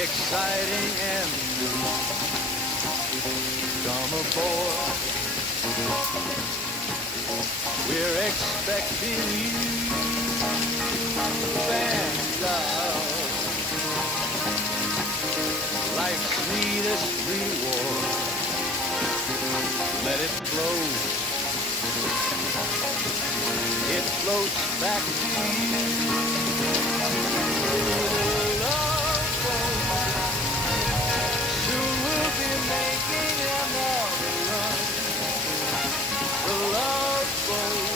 exciting and new. Come aboard, we're expecting you and love, life's sweetest reward. Let it flow, it floats back to you. Love boat, soon we'll be making another run. The love boat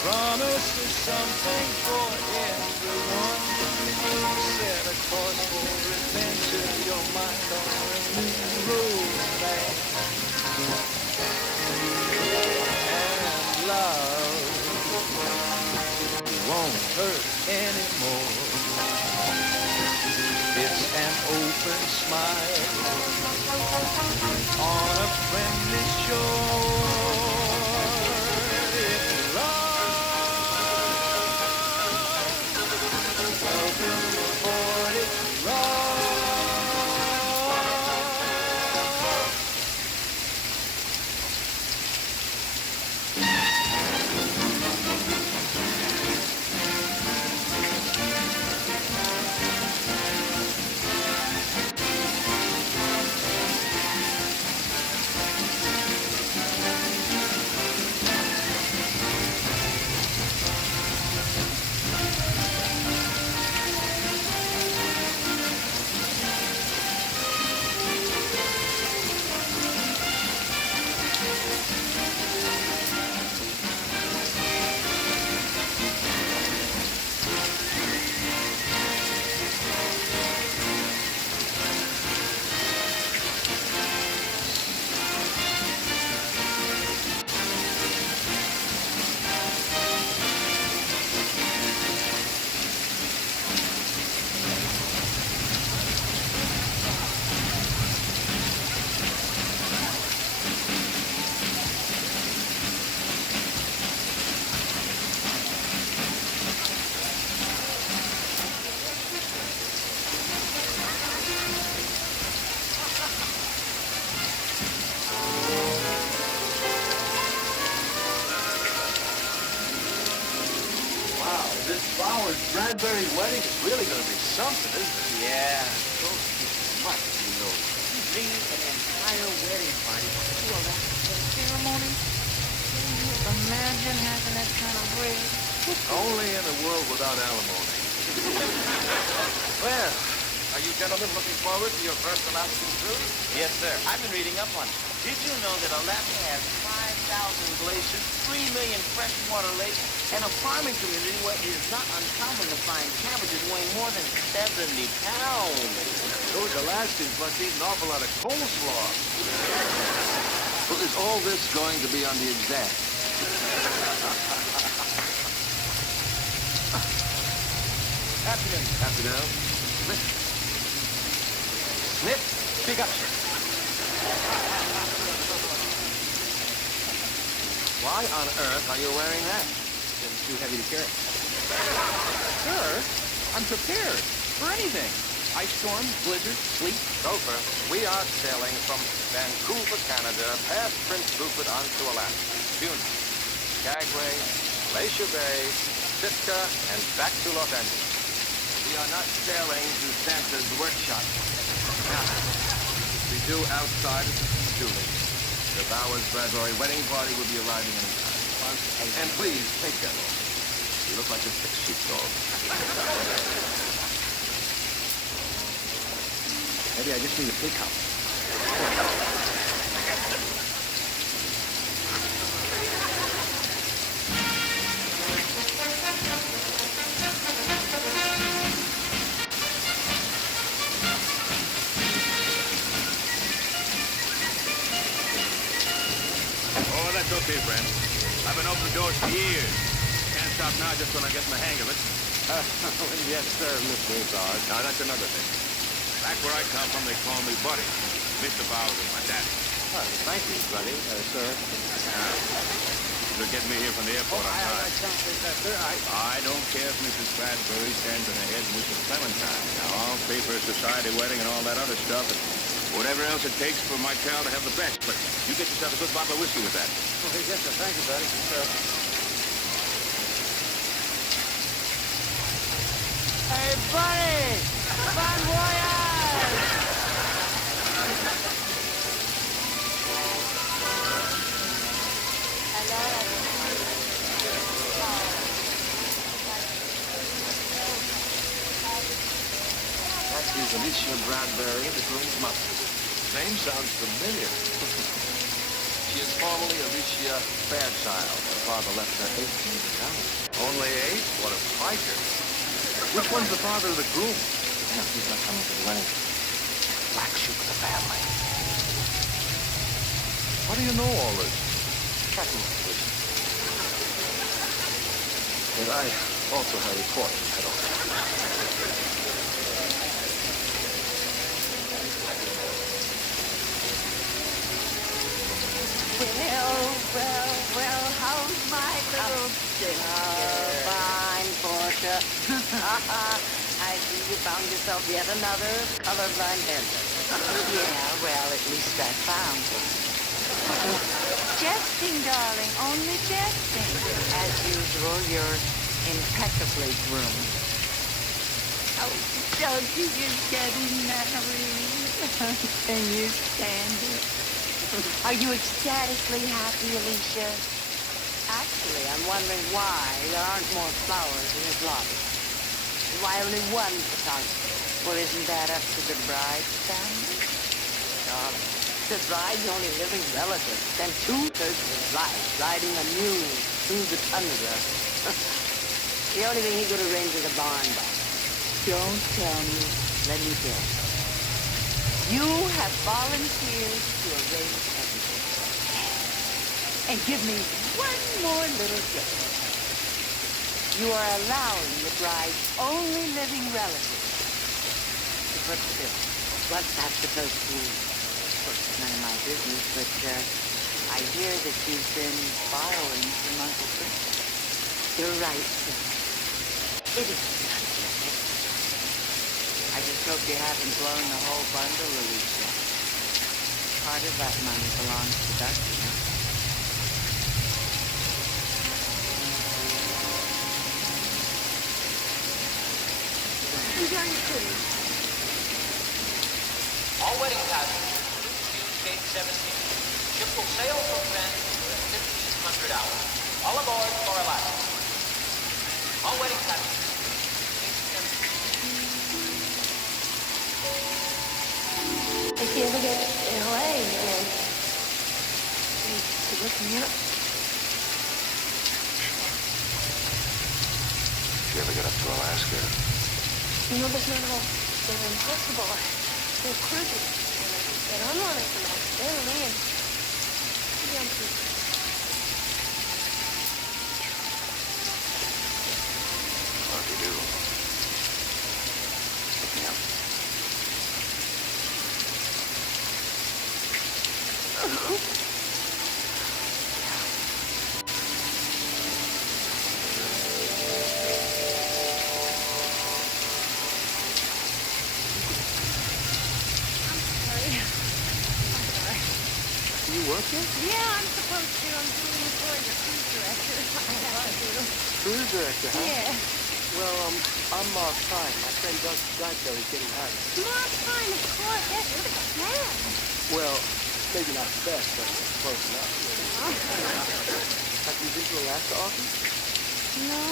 promises something for everyone. Set a course for adventure, your mind on a new romance. And love won't hurt anymore. It's an open smile on a friendly shore. It's love. Welcome aboard, it's love. Bradbury wedding is really going to be something, isn't it? Yeah. What? You know. Bring an entire wedding party to do all that ceremony? Can you imagine having that kind of bread? Only in a world without alimony. Well, are you gentlemen looking forward to your first Alaskan cruise? Yes, sir. I've been reading up on it. Did you know that Alaska has 5,000 glaciers, 3 million freshwater lakes, and a farming community where it is not uncommon to find cabbages weighing more than 70 pounds? Those Alaskans must eat an awful lot of coleslaw. Well, is all this going to be on the exam? Afternoon. Afternoon. Smith, speak up, sir. Why on earth are you wearing that? It's too heavy to carry. Sir, I'm prepared for anything. Ice storm, blizzard, sleet. Gopher, we are sailing from Vancouver, Canada, past Prince Rupert onto Alaska. Juneau, Skagway, Glacier Bay, Sitka, and back to Los Angeles. We are not sailing to Santa's workshop. Now, we do outside of the Julie. The Bowers Bradbury wedding party will be arriving any time. And please, take that off. You look like a 6-sheep-dog. Maybe I just need a big cup. Oh, that's okay, friend. I've been opening doors for years. Can't stop now just when I get the hang of it. Yes, sir, Mr. Izzard. Now, that's another thing. Back where I come from, they call me Buddy. Mr. Bowser, my daddy. Thank you, buddy, sir. to get me here from the airport on time. can't say that, sir. I don't care if Mrs. Bradbury stands on her head and Mrs. Clementine. Now, all paper, society wedding, and all that other stuff, and whatever else it takes for my child to have the best. But you get yourself a good bottle of whiskey with that. Oh, yes, sir. Thank you, buddy. Hey, buddy! Bon voyage! That is Alicia Bradbury, the groom's mother. Name sounds familiar. She is formerly Alicia Fairchild. Her father left her 18 to college. Only 8? What a fighter. Which one's the father of the groom? No, he's not coming to the wedding. Black sheep of the family. How do you know all this? Tracking information. And I also have a report from head office. Well, how's my little fine, Portia. I see you found yourself yet another colorblind dancer. Yeah, well, at least I found one. Jesting, darling, only jesting. As usual, you're impeccably groomed. Oh, Dougie, you're getting married. Can you stand it? Are you ecstatically happy, Alicia? Actually, I'm wondering why there aren't more flowers in his lobby. Why only one photographer? Well, isn't that up to the bride's family? The bride's only living relative spent 2/3 of his life riding a mule through the tundra. The only thing he could arrange is a barn box. Don't tell me. Let me guess. You have volunteered to arrange everything. And give me one more little gift. You are allowing the bride's only living relative to put the bill. What's that supposed to mean? Of course, it's none of my business, but I hear that you've been borrowing from Uncle Chris. You're right, sir. It is none of your business. I just hope you haven't blown the whole bundle, Alicia. Part of that money belongs to Dusty, huh? All wedding passengers, choose gate 17. Ship will sail from Vancouver at 1500 hours. All aboard for Alaska. All wedding passengers, gate 17. If you ever get in LA, you look me up. If you ever get up to Alaska, You know, there's not all, they're impossible. They're cruising. And I'm on it from Australia. Maybe I'm too. well, if you do, look me up. You work here? Yeah, I'm supposed to. I'm doing it for your cruise director. I have to. Cruise director, huh? Yeah. Well, I'm Mark Prime. My friend Doug Bradbury's getting married. Mark Prime, of course. Yes, you're the best man. Well, maybe not the best, but close enough. Have you been to Alaska often? No,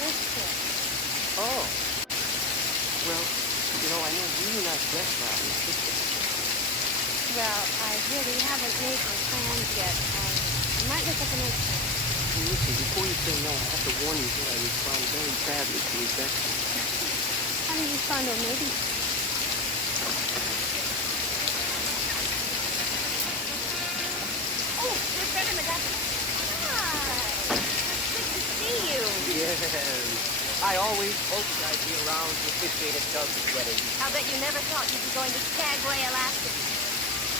that's good. Oh. Well, you know, I know a really nice restaurant in the city. Well, I really haven't made my plans yet. I might look up an extra. Listen, before you say no, I have to warn you that I respond very badly to rejection. How do you respond to a maybe? Oh, your friend in the guy. Hi. Good to see you. Yes. I always hoped I'd be around to officiate at Doug's wedding. I'll bet you never thought you'd be going to Skagway, Alaska.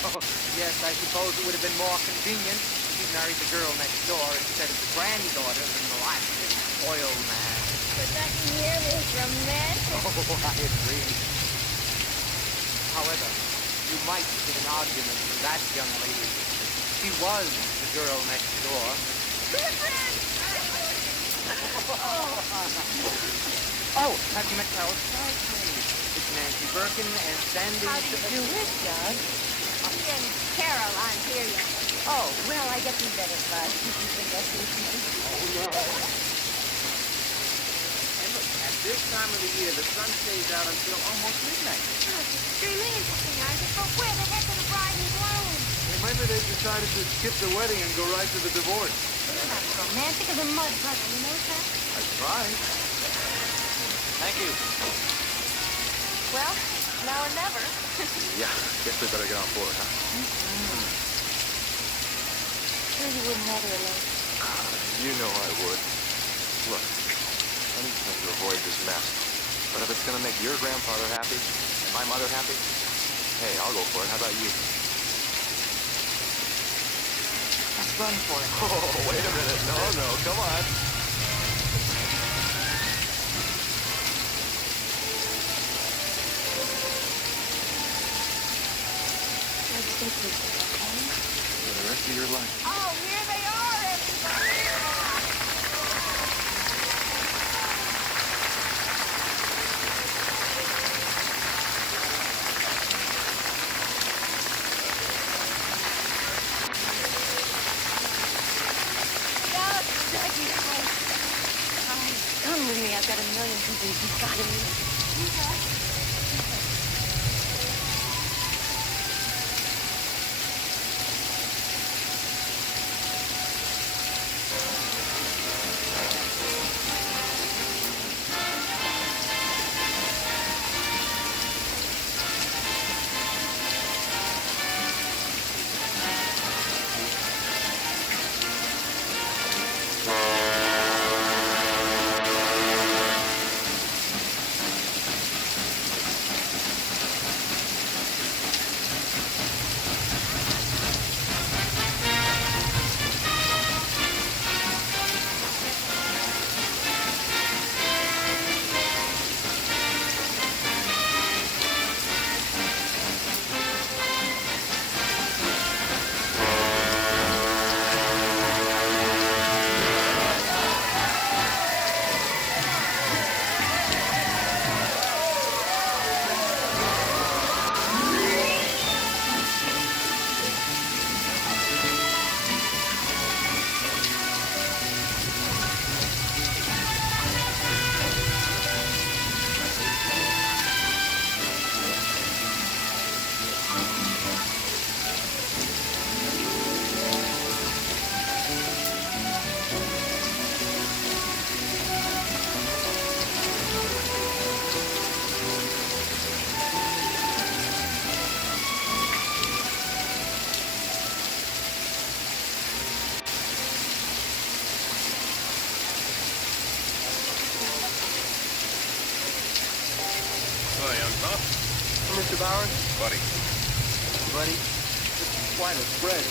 Oh, yes, I suppose it would have been more convenient. she married the girl next door instead of the granddaughter than the last spoiled man. But that nearly is romantic. Oh, I agree. However, you might get an argument from that young lady. She was the girl next door. Oh, have you met our bridesmaids? It's Nancy Birkin and Sandy. How do you do it, Doug? She and Carol aren't here yet. Oh, well, I guess we better start. And look, at this time of the year, the sun stays out until almost midnight. Oh, it's extremely interesting, Isaac. But where the heck are the bride and groom? Well, maybe they decided to skip the wedding and go right to the divorce. You're not romantic as a mud puddle, you know that? I tried. Thank you. Well, now or never. Yeah, guess we better get on board, huh? Sure you wouldn't have her alone. You know I would. Look, anything to avoid this mess. But if it's gonna make your grandfather happy and my mother happy, hey, I'll go for it. How about you? Let's run for it. Oh, wait a minute. No, come on. Let's take this, okay? For the rest of your life. Oh, here they are, everybody! Doug, Dougie, Come with me. I've got a million people you've got to meet. Mr. Bowers? Buddy. Buddy, this is quite a spread.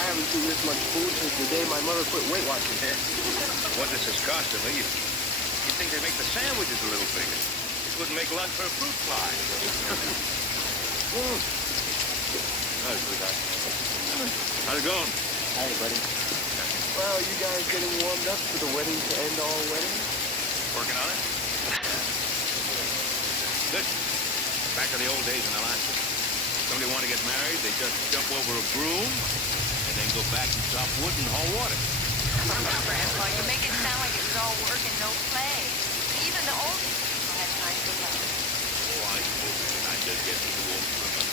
I haven't seen this much food since the day my mother quit Weight Watchers. What this is constantly, you'd think they'd make the sandwiches a little bigger. This wouldn't make lunch for a fruit fly. Hi, sweetheart. How's it going? Hey, buddy. Well, you guys getting warmed up for the wedding to end all weddings? Working on it? Good. Back to the old days in Alaska. Somebody want to get married, they just jump over a broom and then go back and chop wood and haul water. Grandpa, you make it sound like it was all work and no play. Even the oldest people had time for love. Oh, I suppose I'm just getting too old for them.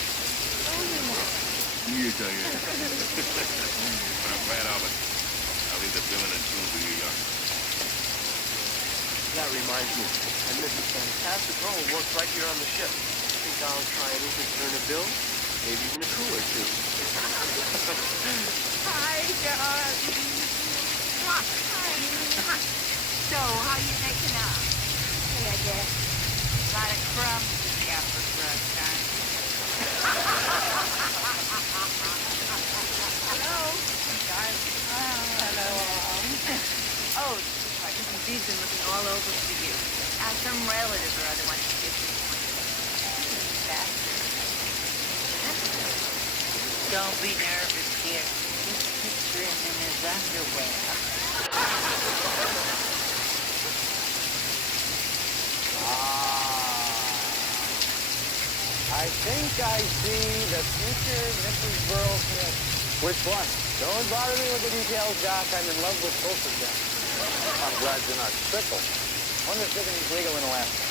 Oh, you're not. Yes, I am. But I'm glad of it. I'll leave the billing and soon be young. That reminds me. I missed a fantastic role worked right here on the ship. I think I'll try anything to earn a bill, maybe even a coup or two. Hi, darling. Hi. So, how you making out? Okay, I guess. A lot of crumbs in the upper crust, huh? Hello? Darling. proposals for you. Some relative or other wants to get you one. Bastard. Don't be nervous, dear. Just picture him in his underwear. I think I see the future Mrs. Burl Smith. Which one? Don't bother me with the details, Doc. I'm in love with both of them. I'm glad you're not fickle. Wonder if Tiffany's legal in Alaska.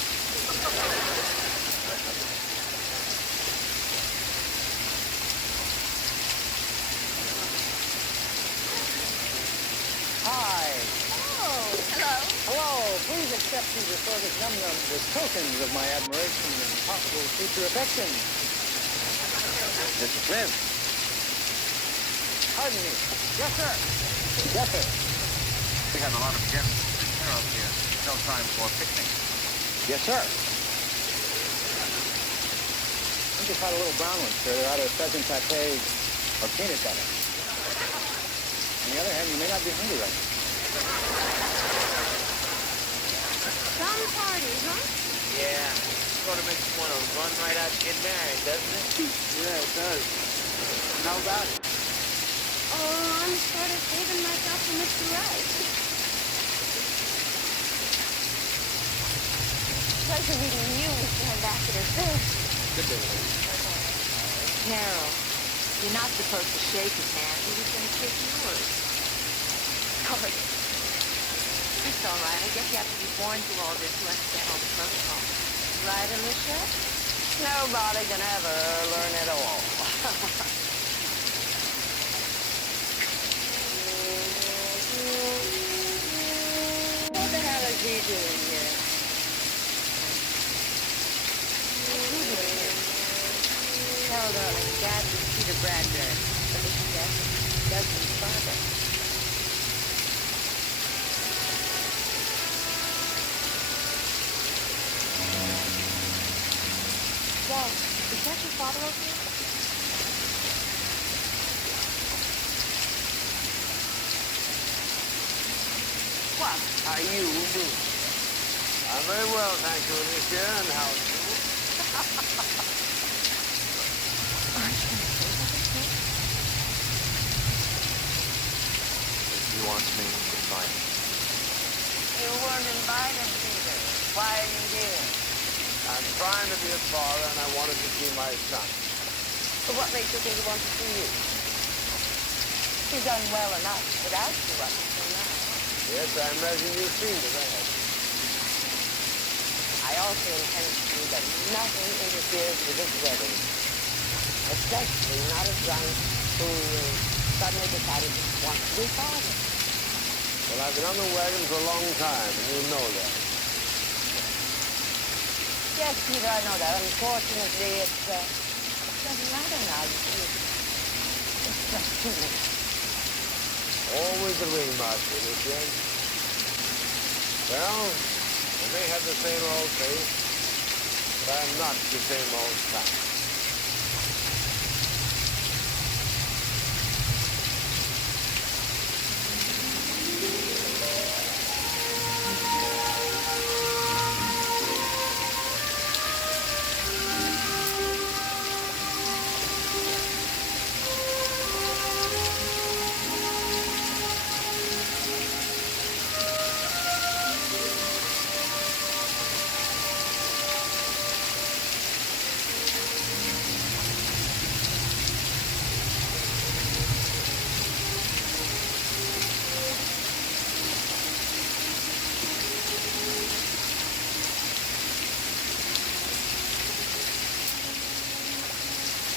Hi. Oh, hello. Hello. Please accept these assorted num-nums as tokens of my admiration and possible future affection. Mr. Smith. Pardon me. Yes, sir. Yes, sir. We have a lot of guests to take care of here. No time for picnic. Yes, sir. I just had a little brown one, sir. They're either pheasant pate or peanut butter. On the other hand, you may not be hungry right now. Some party, huh? Yeah. Sort of makes you want to run right out and get married, doesn't it? Yeah, it does. How about it? Oh, I'm sort of saving myself for Mr. Right. Pleasure meeting you, Mr. Ambassador Fisk. Good day. Carol, you're not supposed to shake his hand. He was going to shake yours. Sorry. It's all right. I guess you have to be born through all this to understand all the protocol. Right, Alicia? Nobody can ever learn it all. What the hell is he doing here? Carol, darling, Dad was Peter Bradbury. Alicia Jackson, Douglas' father. Well, is that your father over here? What are you doing? I'm very well, thank you, Alicia. And how are you? Aren't you going to say something? If he wants me, it's fine. You weren't invited, Peter. Why are you here? I'm trying to be a father, and I wanted to see my son. But what makes you think he wants to see you? He's done well enough without you up until now. Yes, I imagine you've seen the rest. I also intend to see that nothing interferes with this wedding. Especially not a drunk who suddenly decided he wants to be father. Well, I've been on the wagon for a long time, and you know that. Yes, Peter, I know that. Unfortunately, it doesn't matter now. You see, it's just too late. Always the ringmaster, Alicia. Well, I may have the same old face, but I'm not the same old son.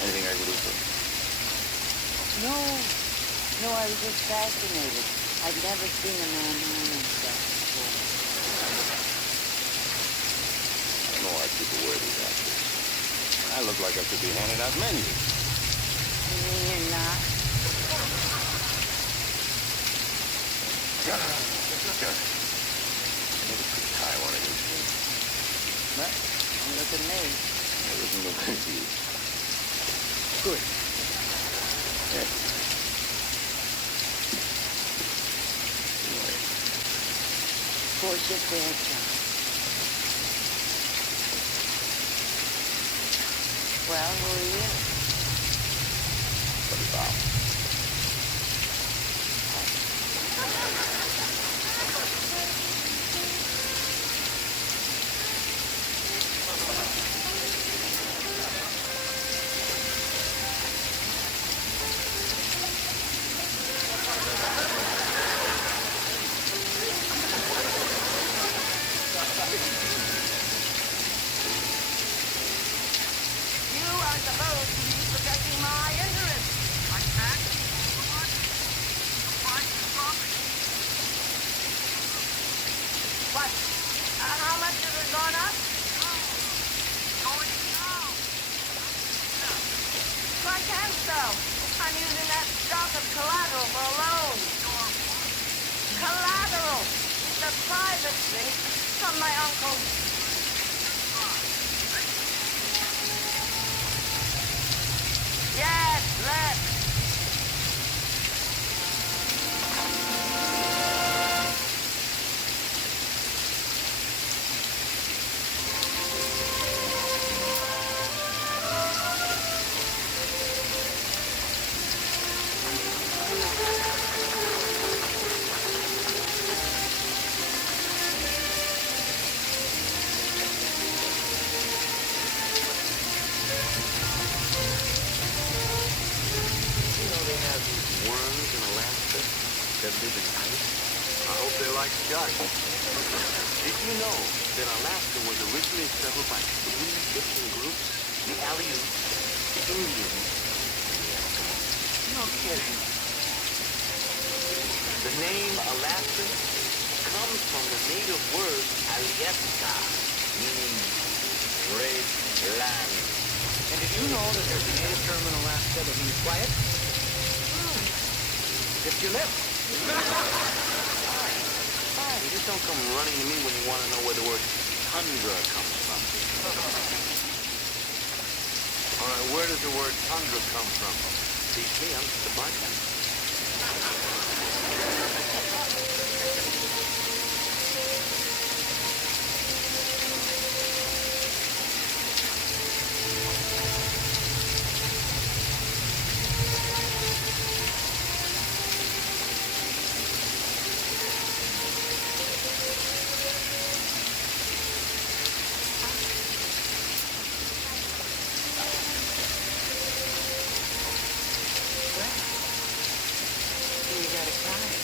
Anything I can do for you? No. No, I was just fascinated. I've never seen a man harm himself before. I don't know why people wear these outfits. I look like I should be handing out menus. You mean you're not? Maybe could tie one of these things. What? Don't look at me. I wasn't looking at you. Good. Yeah. Anyway, Of course, you're there, John. Well, who are you? Buddy Bob. You are supposed to be protecting my interests. Like that? How much? The price is dropping. What? How much has it gone up? Going down. I can't sell. I'm using that stock of collateral for a loan. Collateral. The private thing from my uncle. Yes, let's. You know they have these worms in Alaska that live in ice? I hope they like Chuck. Did you know that Alaska was originally settled by 3 different groups? The Aleuts, the Indians, and the Eskimos. No kidding. The name Alaska comes from the native word Alyeska, meaning great land. And did you know that there's a native term in Alaska that means quiet? If you live. Fine. You just don't come running to me when you want to know where the word tundra comes from. All right, where does the word tundra come from? Teach me, I'm just a bartender. You gotta try it.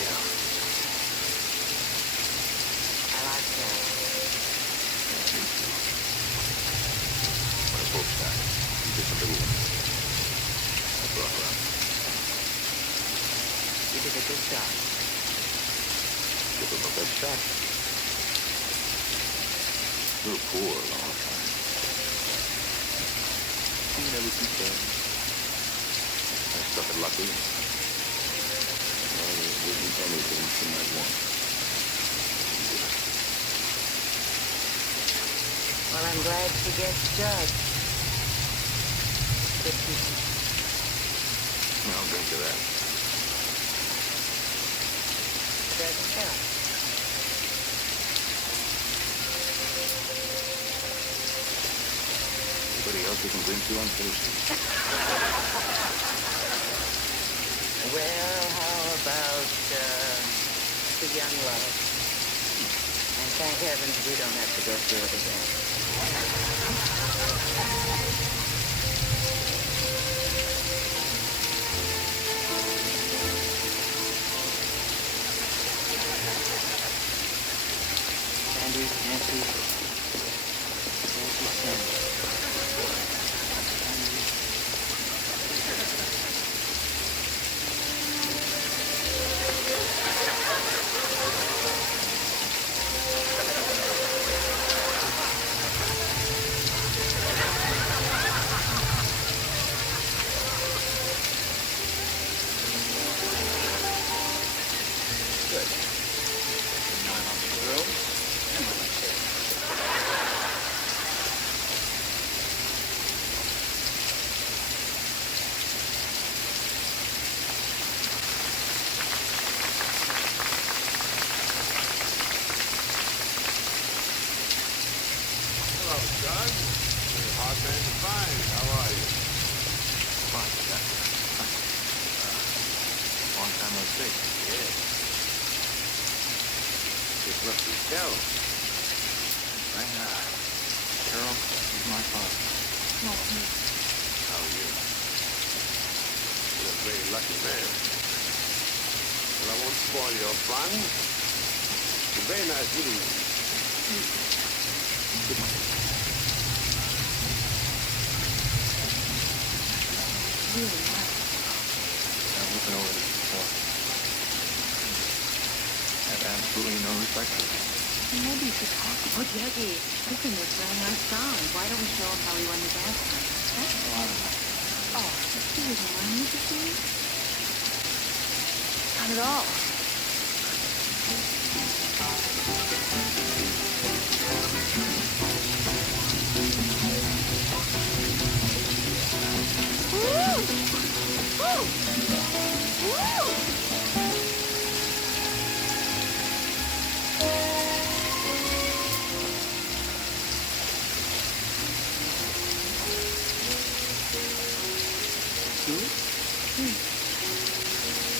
Yeah. I like that. When a boat's back, you get a little one. I brought her up. You did a good job. Give her my best shot. We were poor a long time. She never complained. I stuck it lucky. Well, it wasn't anything she might want. Well, I'm glad she gets judged. Good people. I'll drink to that. Doesn't count. Anybody else you can drink to on Thursday? Well, how about the young love? And thank heavens we don't have to go through it again. Sandy, Nancy, Sandy. Oh, man, fine. How are you? Fine, Jack. Long time no see. Yeah. This must be Carol. Right now. Carol, he's my father. No, me. How are you? You're a very lucky man. Well, I won't spoil your fun. It's very nice meeting you. Really nice. I've looked over this before. I have absolutely no respect for him. Maybe you should talk. Oh, Jackie, listen, we're playing our song. Why don't we show him how we won the dance contest? Huh? Oh, I don't know. Oh, he doesn't want you to see? Not at all.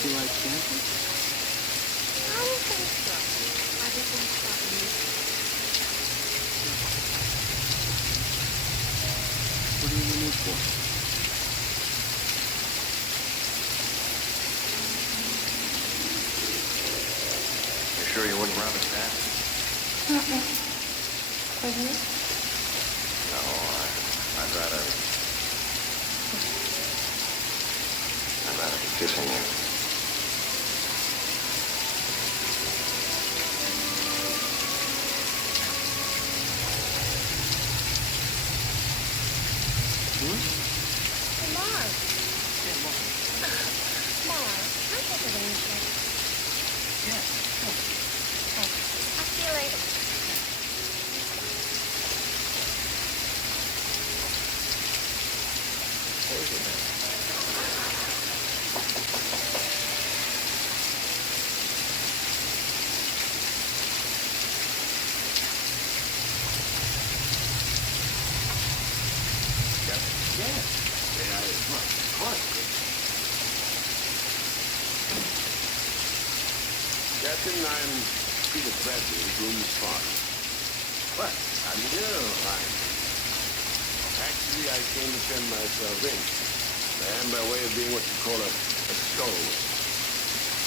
You like dancing? I don't think so. I just want to stop music. What do you need me for? You sure you wouldn't rather dance? With you? No, I'd rather be kissing you. Hey, Mars. Mars, can I take a rain check? Yeah. Thanks. I'll see you later. Captain, I'm Peter Bradley, Boone's father. What? How do you do? Fine. Actually, I came to send myself in. I am by way of being what you call a stowaway.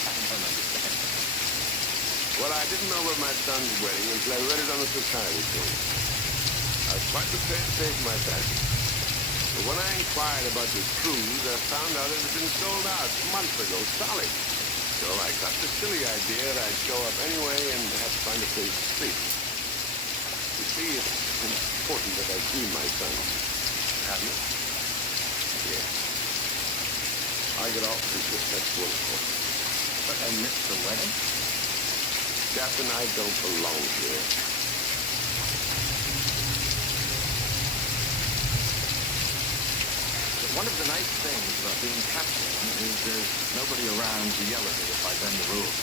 I don't understand. Well, I didn't know about my son's wedding until I read it on the society page. I was quite prepared to pay for my passage. But when I inquired about this cruise, I found out it had been sold out months ago, solid. So I got the silly idea that I'd show up anyway and have to find a place to sleep. You see, it's important that I see my son. Have you? Yes. I get off this just next one course. But I missed the wedding? Captain, I don't belong here. But one of the nice things about being captain is there's nobody around to yell at me if I bend the rules.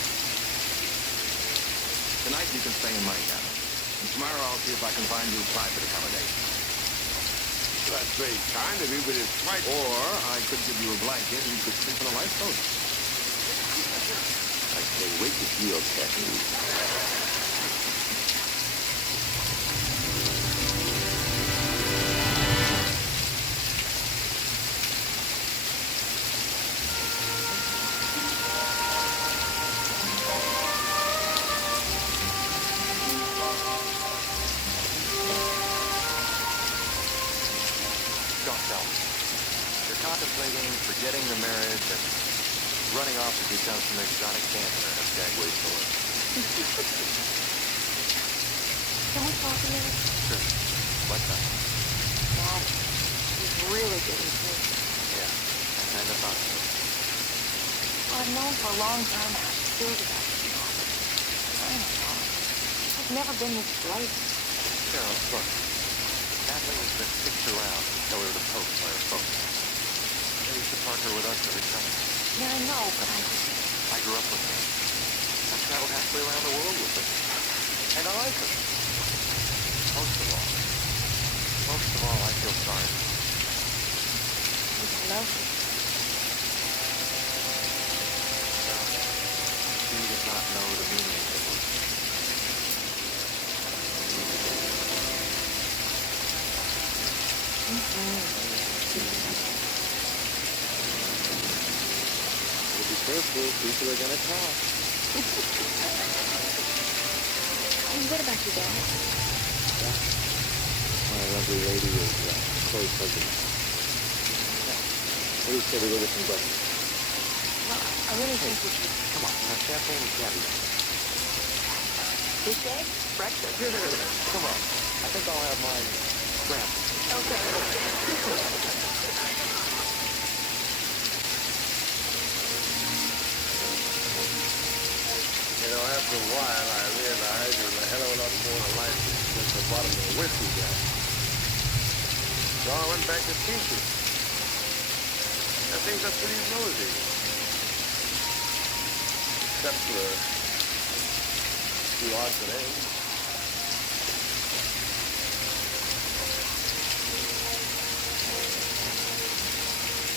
Tonight you can stay in my cabin. And tomorrow I'll see if I can find you private accommodation. Well, that's very kind of you, but it's quite... Or I could give you a blanket and you could sleep in a lifeboat. I can't wait to see your captain. Don't tell me. You're contemplating forgetting the marriage and running off to become some exotic dancer at Skagway Store. Can we talk a minute? Sure. What's up? Dad, he's really getting sick. Yeah, I kind of thought so. Well, I've known for a long time how she feels about you. I don't know. I've never been this bright. Carol, look. Natalie has been kicked around to tell her to post by her folks. Maybe you should park her with us every summer. Yeah, I know, but I just... I grew up with her. I traveled halfway around the world with her. And I like her. Most of all, I feel feel sorry. I love you. She does not know the meaning of the word. Be careful, people are gonna talk. And what about your dad? My lovely lady is Chloe's husband. What do you say we go get some breakfast? Well, I really think we should. Come on, now champagne and caviar. Fish egg? Breakfast? Come on. I think I'll have mine scrambled. Okay. You know, after a while, I realized there was a hell of a lot more to life than just the bottom of a whiskey glass. So I went back to teaching. And things are pretty rosy. Except for a few odds and ends.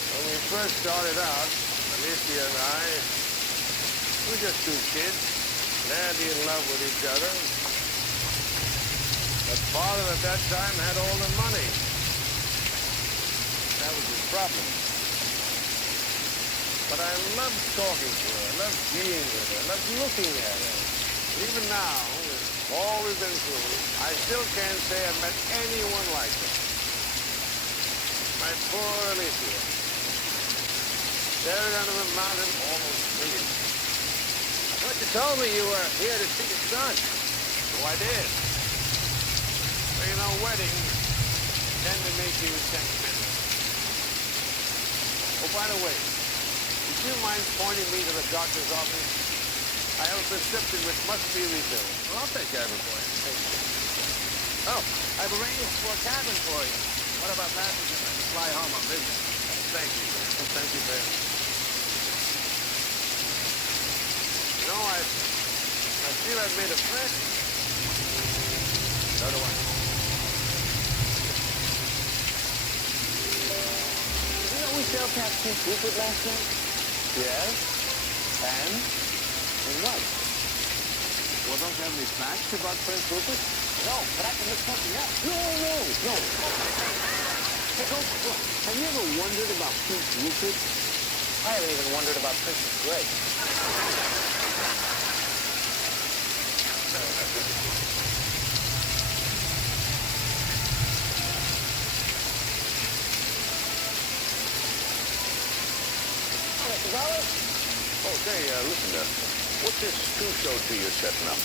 When we first started out, Alicia and I, we were just two kids, madly in love with each other. But father at that time had all the money. That was his problem. But I loved talking to her, I loved being with her, I loved looking at her. And even now, with all we've been through, I still can't say I've met anyone like her. My poor Alicia. Staring under the mountain, almost million. I thought you told me you were here to see your son. So I did. Well, you know, weddings tend to make you sentimental. Oh, by the way, would you mind pointing me to the doctor's office? I have a prescription which must be refilled. Well, I'll take care of it for you. Thank you. Oh, I've arranged for a cabin for you. What about passengers when you fly home on business? Thank you. Thank you very much. You know, I feel I've made a friend. So do I. You know, we sailed past Prince Rupert last night? Yes. And what? Well, don't you have any facts about Prince Rupert? No, but I can look something up. No. Hey, look, have you ever wondered about Prince Rupert? I haven't even wondered about Princess Grace. Oh, say, listen, what's this two-show you're setting up?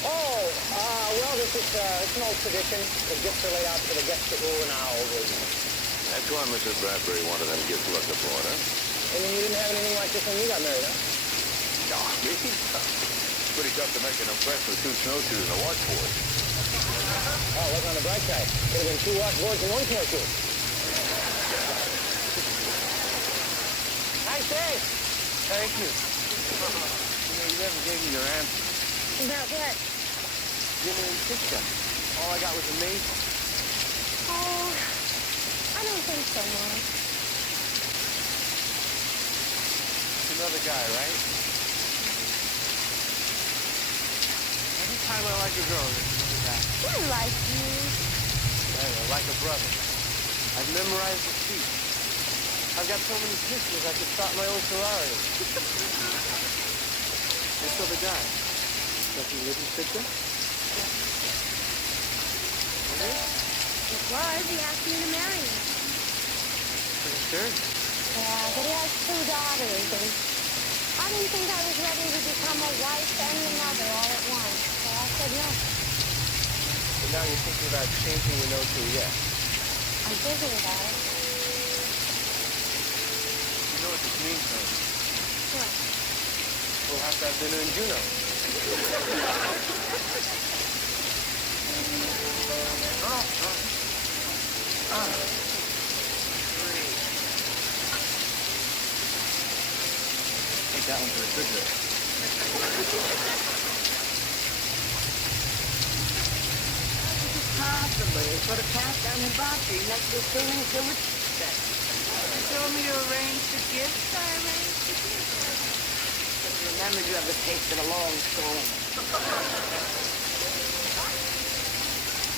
Well, this is it's an old tradition. The gifts are laid out for the guests that rule an hour. That's why Mrs. Bradbury wanted them gifts left abroad, huh? And you didn't have anything like this when you got married, huh? No, me? It's pretty tough to make an impression with two snowshoes and a washboard. Oh, look on the bright side. Could have been two washboards and one snowshoe. Nice day. Thank you. You know, you never gave me your answer. About what? Jimmy and Sitka. All I got was amazing. Oh, I don't think so, Mom. It's another guy, right? Every time I like a girl, there's another guy. I like you. Yeah, like a brother. I've memorized the speech. I've got so many pictures I could start my own Ferrari. This other guy. Does he live in Sitka? It was. He asked me to marry him. Pretty serious. Yeah, but he has two daughters, and I didn't think I was ready to become a wife and a mother all at once. So I said no. But now you're thinking about changing your no to a yes. I'm thinking about it. You know what this means, though? What? We'll have to have dinner in Juneau. Take that one to the refrigerator. This is Possibly. Put a cat down in Botry next to the swimming silver set. You told me to arrange the gifts. I arranged the gifts. Just remember you have the taste of a long storm.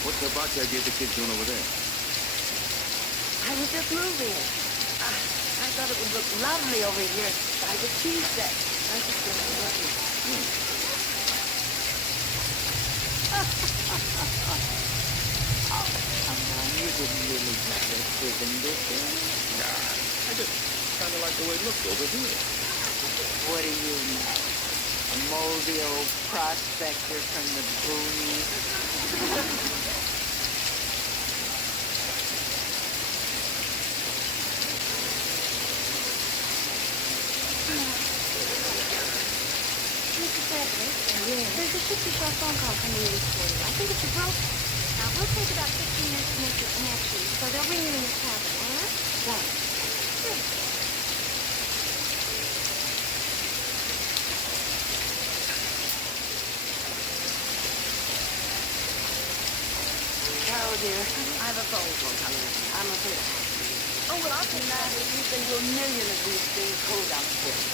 What's the box I gave the kids doing over there? I was just moving it. I thought it would look lovely over here by the tea set. I just didn't let you. Oh, come on, you didn't really get it, didn't you? Nah, I just kind of like the way it looked over here. What do you know? A moldy old prospector from the boonies. Mrs. Bradley? Yeah. There's a ship-to-shore phone call coming in for you. I think it's a broker. Now, we'll take about 15 minutes to make the connection, so they'll bring you in the cabin, all right? Thanks. Sure. Carol, dear, I have a phone call coming in. I'm afraid. Oh, well, I'll take that. You've been to a million of these things. Hold on, please.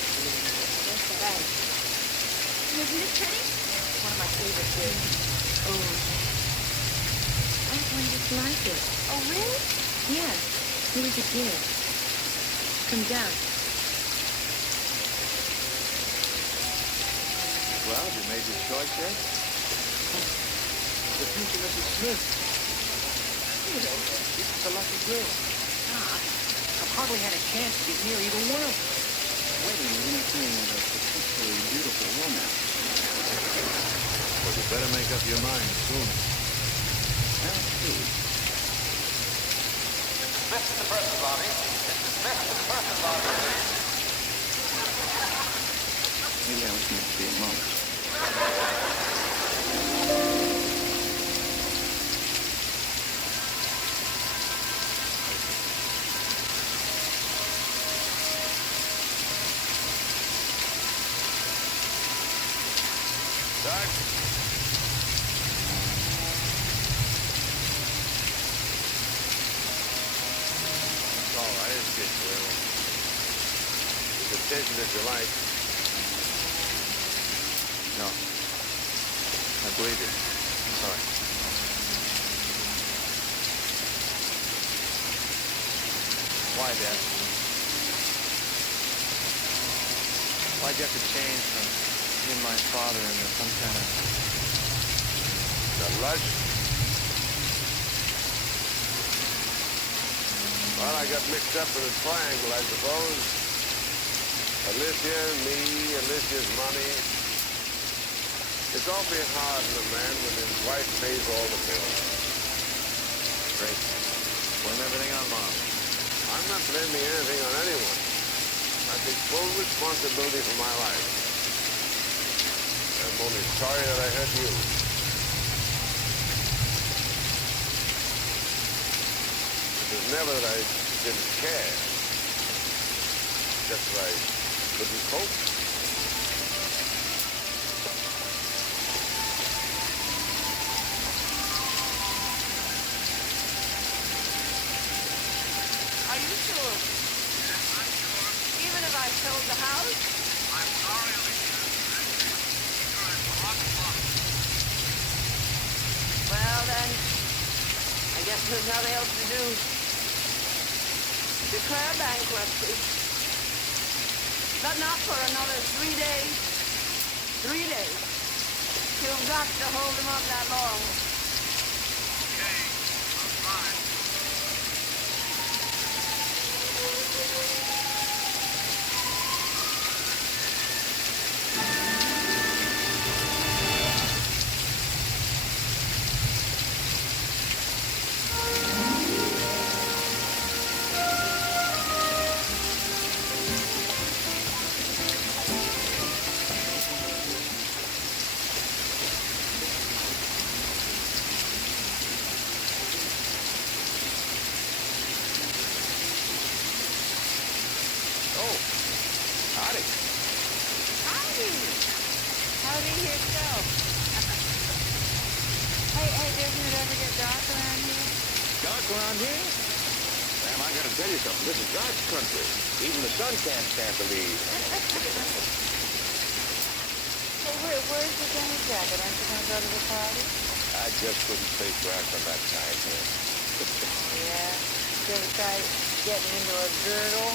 Yes, thanks. Isn't it pretty? One of my favorite things. Oh, I have one just like it. Oh, really? Yes. Here was a gift. Come down. Well, have you made your choice yet? The future Mrs. Smith. You know, she's a lucky girl. I've hardly had a chance to get near either one of them. Wedding is anything with a particularly beautiful woman. Well, you better make up your mind soon. That's true. Smith to the person, Bobby. Mr. Smith to the person, Bobby. Maybe I was meant to be a monk. Doc? It's all right. It's good, Will. You can take it if you like. No. I believe you. I'm sorry. Why, Dad? Why'd you have to change from me and my father into some kind of... The lush? Well, I got mixed up in a triangle, I suppose. Alicia, me, Alicia's money. It's awfully hard on a man when his wife pays all the bills. Great. Blame everything on Mom. I'm not blaming anything on anyone. I take full responsibility for my life. I'm only sorry that I hurt you. It was never that I didn't care. Just that I couldn't cope. Are you sure? Yes, I'm sure. Even if I sold the house? I'm sorry, Alicia. You're in hot luck. Well, then, I guess there's nothing else to do. Declare bankruptcy. But not for another 3 days. 3 days. You've got to hold him up that long. Okay, I'm fine. Howdy. Howdy. Howdy yourself. Hey, doesn't it ever get dark around here? Dark around here? Sam, I gotta tell you something. This is God's country. Even the sun can't stand to leave. Hey, where's your denim jacket? Aren't you gonna go to the party? I just couldn't stay grass on that time here. Yeah. You ever try getting into a girdle?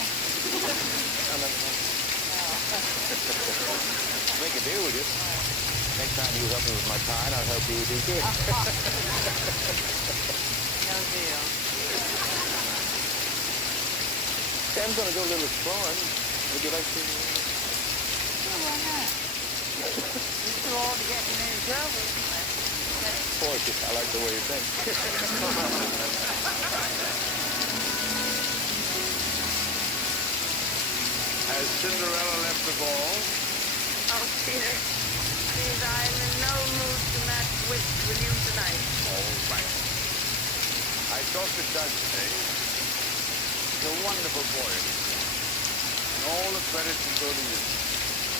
No. Make a deal with you. Next time you help me with my tie, I'll help you with your gift. No deal. Sam's gonna go a little exploring. Would you like to? Well, why not? You're too old to get in any trouble. Boy, I like the way you think. Has Cinderella left the ball? Oh, Peter, please, I'm in no mood to match wits with you tonight. All right. I talked to Doug today. He's a wonderful boy. And all the credit should go to you.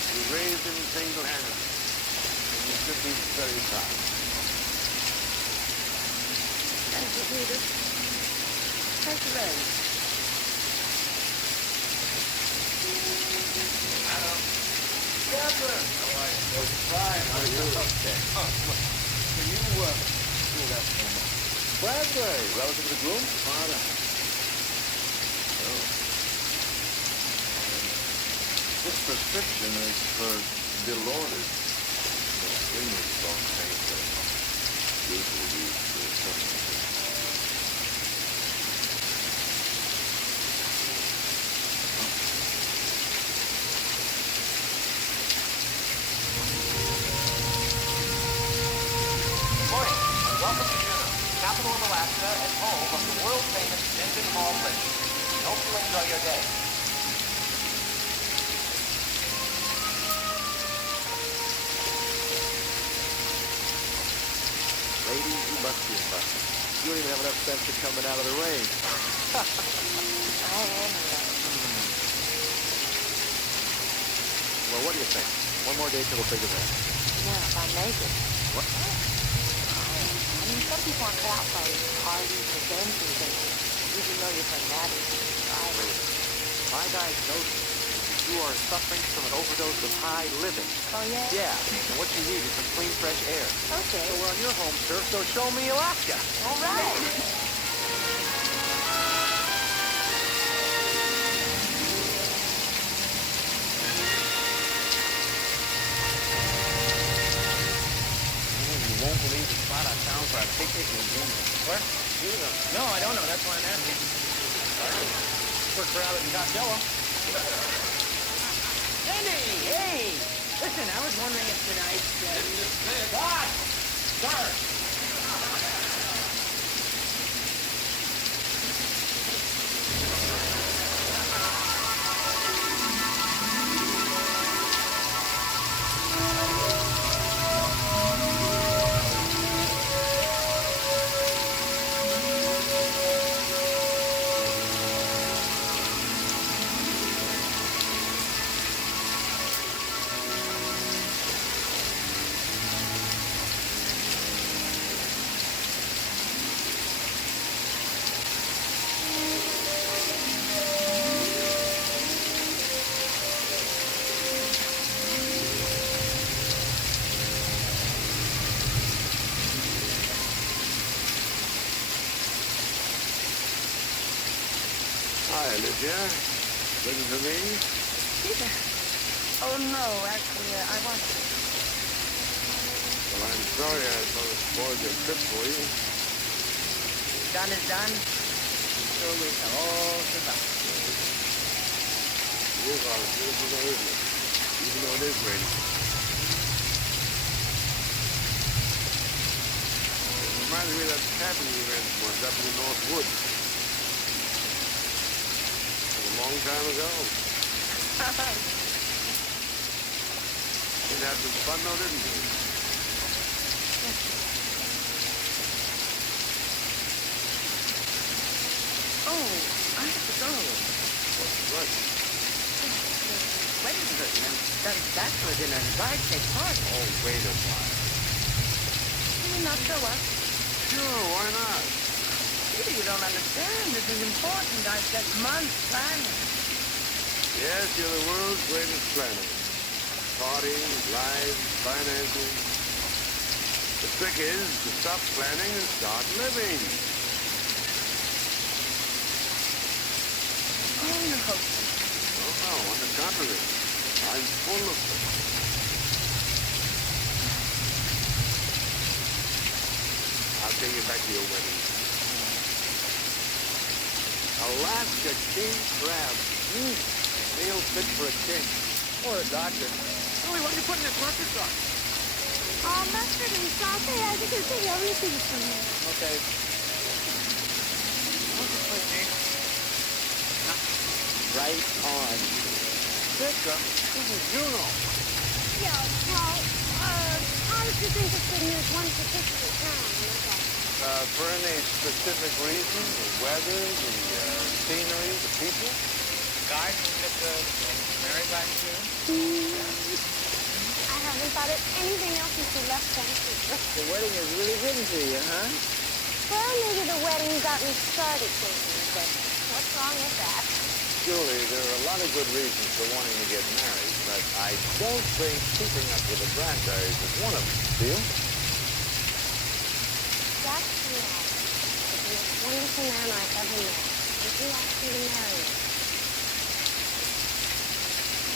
You raised him single-handedly. And you should be very proud. Thank you, Peter. Thank you very much. Catherine! How are you? Oh, fine. How are you? Okay. Can you, do that for me? Bradbury, relative to the groom? Father. Oh. This prescription is for Dilaudid. The English don't say that. Usually used for something. Morning, and welcome to Juneau, capital of Alaska and home of the world-famous Vinton Hall Glacier. We hope you enjoy your day. Ladies, you must be a fucker. You don't even have enough sense of coming out of the rain. I am alone. Well, what do you think? One more day till the big event. Yeah, if I make it. What? I mean, some people aren't cut out for parties and events and things. Even though you're fanatic driver. My diagnosis is you are suffering from an overdose of high living. Oh, yeah? Yeah, and what you need is some clean, fresh air. Okay. So we're on your home turf, so show me Alaska. All right. You won't believe the spot I found for our picnic in Juneau. Where? Juneau. No, I don't know. That's why I'm asking. We're crowded in Costello. Cindy! Hey! Listen, I was wondering if tonight... God! Sir! Hi, Lydia. Looking for me? Peter. Oh, no, actually, I want to. Well, I'm sorry I sort of spoiled your trip for you. Done is done. So we shall all survive. It is all beautiful though, isn't it? Even though it is raining. It reminds me of that cabin we rented once up in the North Woods. A long time ago. It had some fun though, didn't it? Oh, I have to go. What's the rush? Wedding curtain and done bachelor dinner and bride take part. Oh, wait a while. you not show us? Sure, why not? Peter, you don't understand. This is important. I spent months planning. Yes, you're the world's greatest planner. Parties, lives, finances. The trick is to stop planning and start living. Oh, you're hopeless. Oh, no, on the contrary. I'm full of them. I'll take you back to your wedding. Alaska king crab. Meal fit for a king. Or a doctor. Billy, what are you putting this mustard sauce? Oh, mustard and sauce. As you can see, everything from here. Okay. Right on. Sicka, this is Juno. Yeah, well, I was just interested in this one particular town. For any specific reason, the weather, the scenery, the people? Guys can get married back soon? I haven't thought of anything else since you left Vancouver. The wedding is really getting to you, huh? Well, maybe the wedding got me started thinking, but what's wrong with that? Julie, there are a lot of good reasons for wanting to get married, but I don't think keeping up with the Bradburys is one of them. Do you? Jack Snow is the most wonderful man I've ever met. Would you ask me to marry him?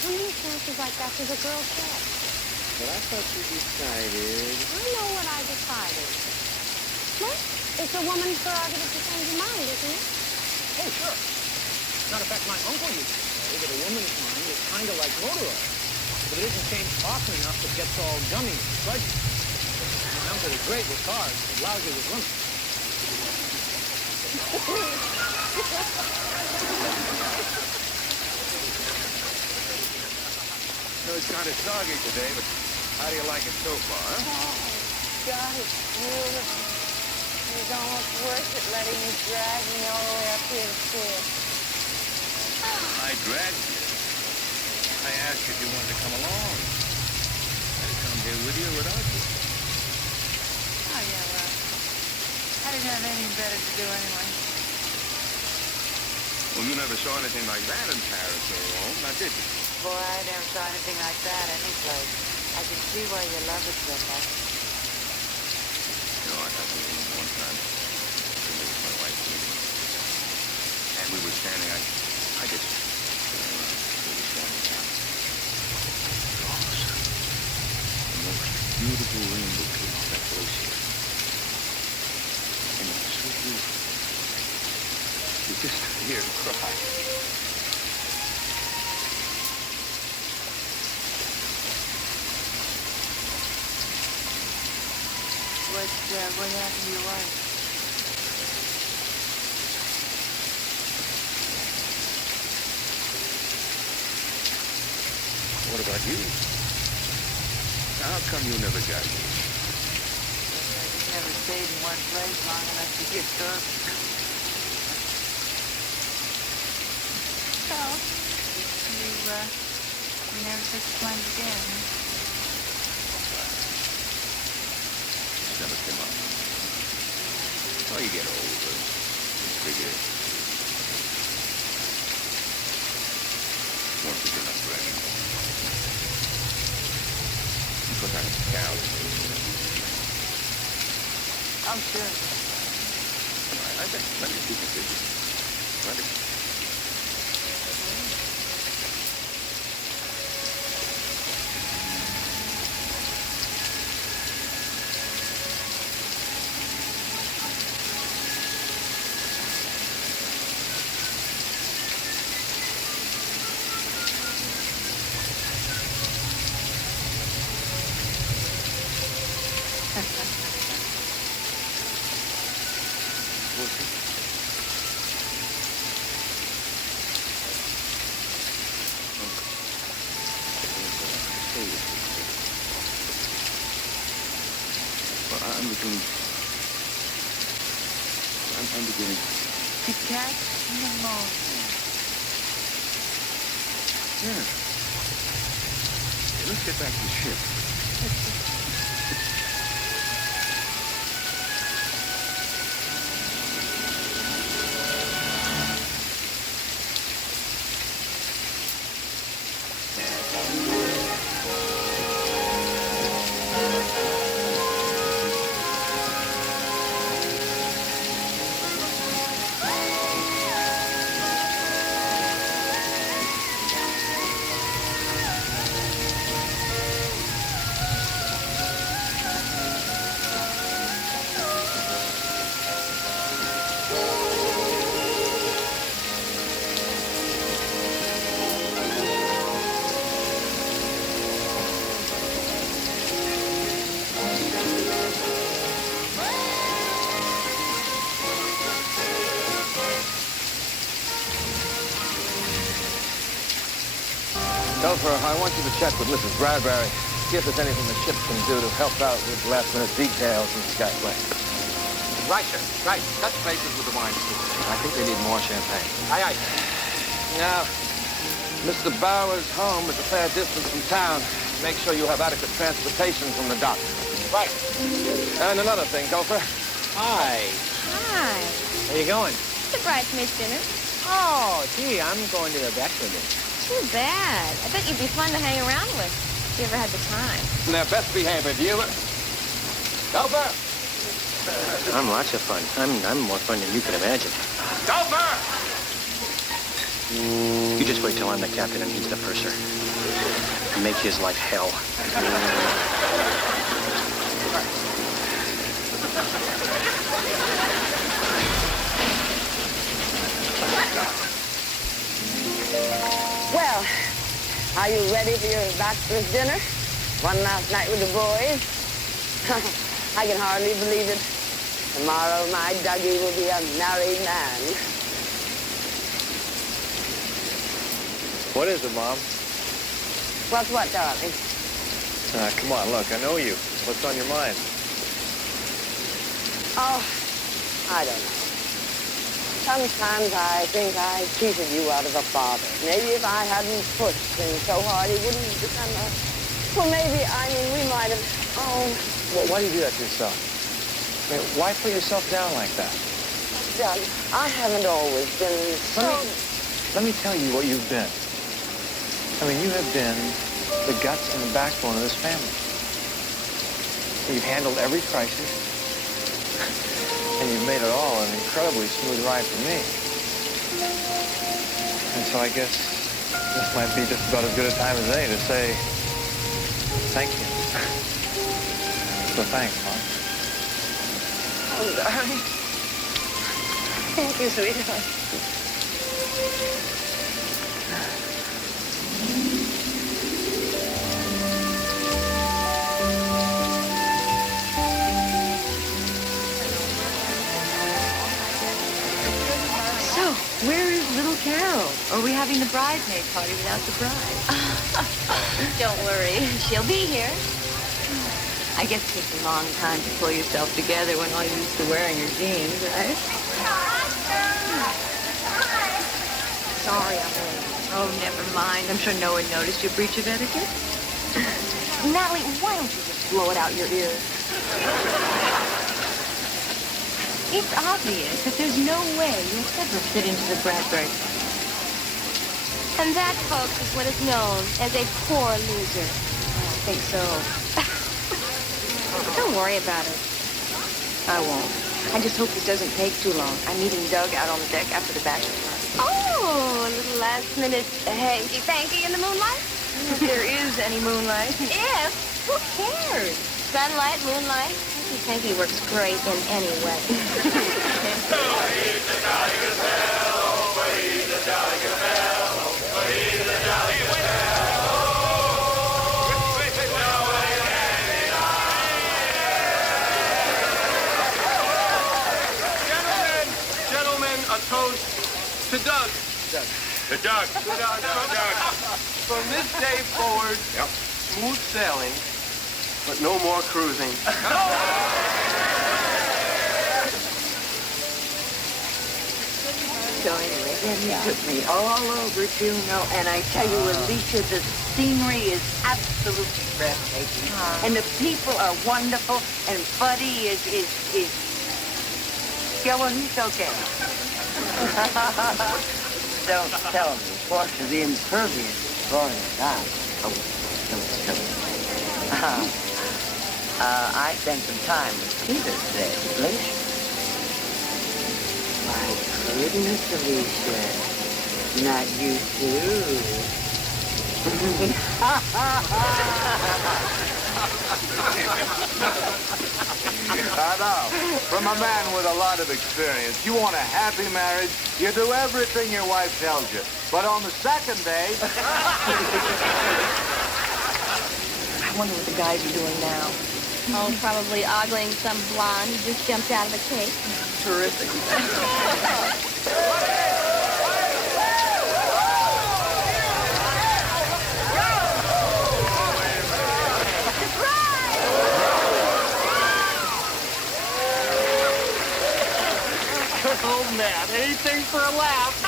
How many chances like that does a girl get? But I thought you decided... I know what I decided. Well, it's a woman's prerogative to change her mind, isn't it? Oh, sure. Matter of fact, my uncle used to say that a woman's mind is kind of like motor oil. If it isn't changed often enough, it gets all gummy and sludgy. My uncle was great with cars, but lousy with women. It's kind of soggy today, but how do you like it so far, huh? Oh, God, it's beautiful. It's almost worth it letting you drag me all the way up here to see it. I dragged you. I asked if you wanted to come along. I'd come here with you or without you. Oh, yeah, well, I didn't have anything better to do anyway. Well, you never saw anything like that in Paris or Rome, now did you? Boy, I never saw anything like that anyplace. I can see why you love it so much. You know, I got to room one time. It was my wife's meeting. And we were standing, I just stood around. We were standing down. And all of a sudden, the most beautiful rainbow came off that glacier. And it was so beautiful. You just hear it cry. What happened to your wife? What about you? How come you never got me? You never stayed in one place long enough to get drunk. So, you never took the plunge again, huh? Never came up. Oh, you get older. You figure won't be enough for anyone. Because I'm coward. I'm sure. I bet plenty of people figure. Plenty. I'm beginning To catch pneumonia. Yeah. Hey, let's get back to the ship. Gopher, I want you to check with Mrs. Bradbury. See if there's anything the ship can do to help out with last-minute details in Skyway. Right, sir. Right. Touch bases with the wine steward. I think they need more champagne. Aye, aye. Now, Mr. Bauer's home is a fair distance from town. Make sure you have adequate transportation from the dock. Right. And another thing, Gopher. Hi. Hi. Where you going? The bridesmaid's dinner. Oh, gee, I'm going to the bachelor dinner. Too bad. I bet you'd be fun to hang around with if you ever had the time. Now, best behavior, do you? Gopher! I'm lots of fun. I'm more fun than you can imagine. Gopher! You just wait till I'm the captain and he's the purser. Make his life hell. Well, are you ready for your bachelor's dinner? One last night with the boys? I can hardly believe it. Tomorrow, my Dougie will be a married man. What is it, Mom? What's what, darling? Come on, look, I know you. What's on your mind? Oh, I don't know. Sometimes I think I cheated you out of a father. Maybe if I hadn't pushed him so hard, he wouldn't have become a... Well, maybe, we might have... Oh... Well, why do you do that to yourself? I mean, why put yourself down like that? Doug, I haven't always been so... Let me tell you what you've been. I mean, you have been the guts and the backbone of this family. You've handled every crisis, and you've made it all an incredibly smooth ride for me. And so I guess this might be just about as good a time as any to say thank you. So thanks, Mom. Oh, darling. Thank you, sweetheart. So, where is little Carol? Or are we having the bridesmaid party without the bride? Don't worry. She'll be here. I guess it takes a long time to pull yourself together when all you're used to wearing are jeans, right? Sorry, I'm late. Oh, never mind. I'm sure no one noticed your breach of etiquette. Natalie, why don't you just blow it out your ears? It's obvious that there's no way you'll ever fit into the Bradbury. And that, folks, is what is known as a poor loser. I think so. Don't worry about it. I won't. I just hope this doesn't take too long. I'm meeting Doug out on the deck after the bachelor party. Oh, a little last-minute hanky-panky in the moonlight? If there is any moonlight. If? Who cares? Sunlight, moonlight, hanky-panky works great in any way. Gentlemen, a toast to Doug. The Doug. Doug. From this day forward, smooth sailing, but no more cruising. So anyway, then he took me all over, and I tell you, Alicia, the scenery is absolutely breathtaking. And the people are wonderful, and Buddy is going okay. Don't tell me. Portia's impervious to Florian God. Oh, I spent some time with Peter today, Alicia. My goodness, Alicia. Not you too. I know. From a man with a lot of experience, you want a happy marriage, you do everything your wife tells you. But on the second day... I wonder what the guys are doing now. Oh, probably ogling some blonde who just jumped out of a cake. Terrific. thing for a laugh.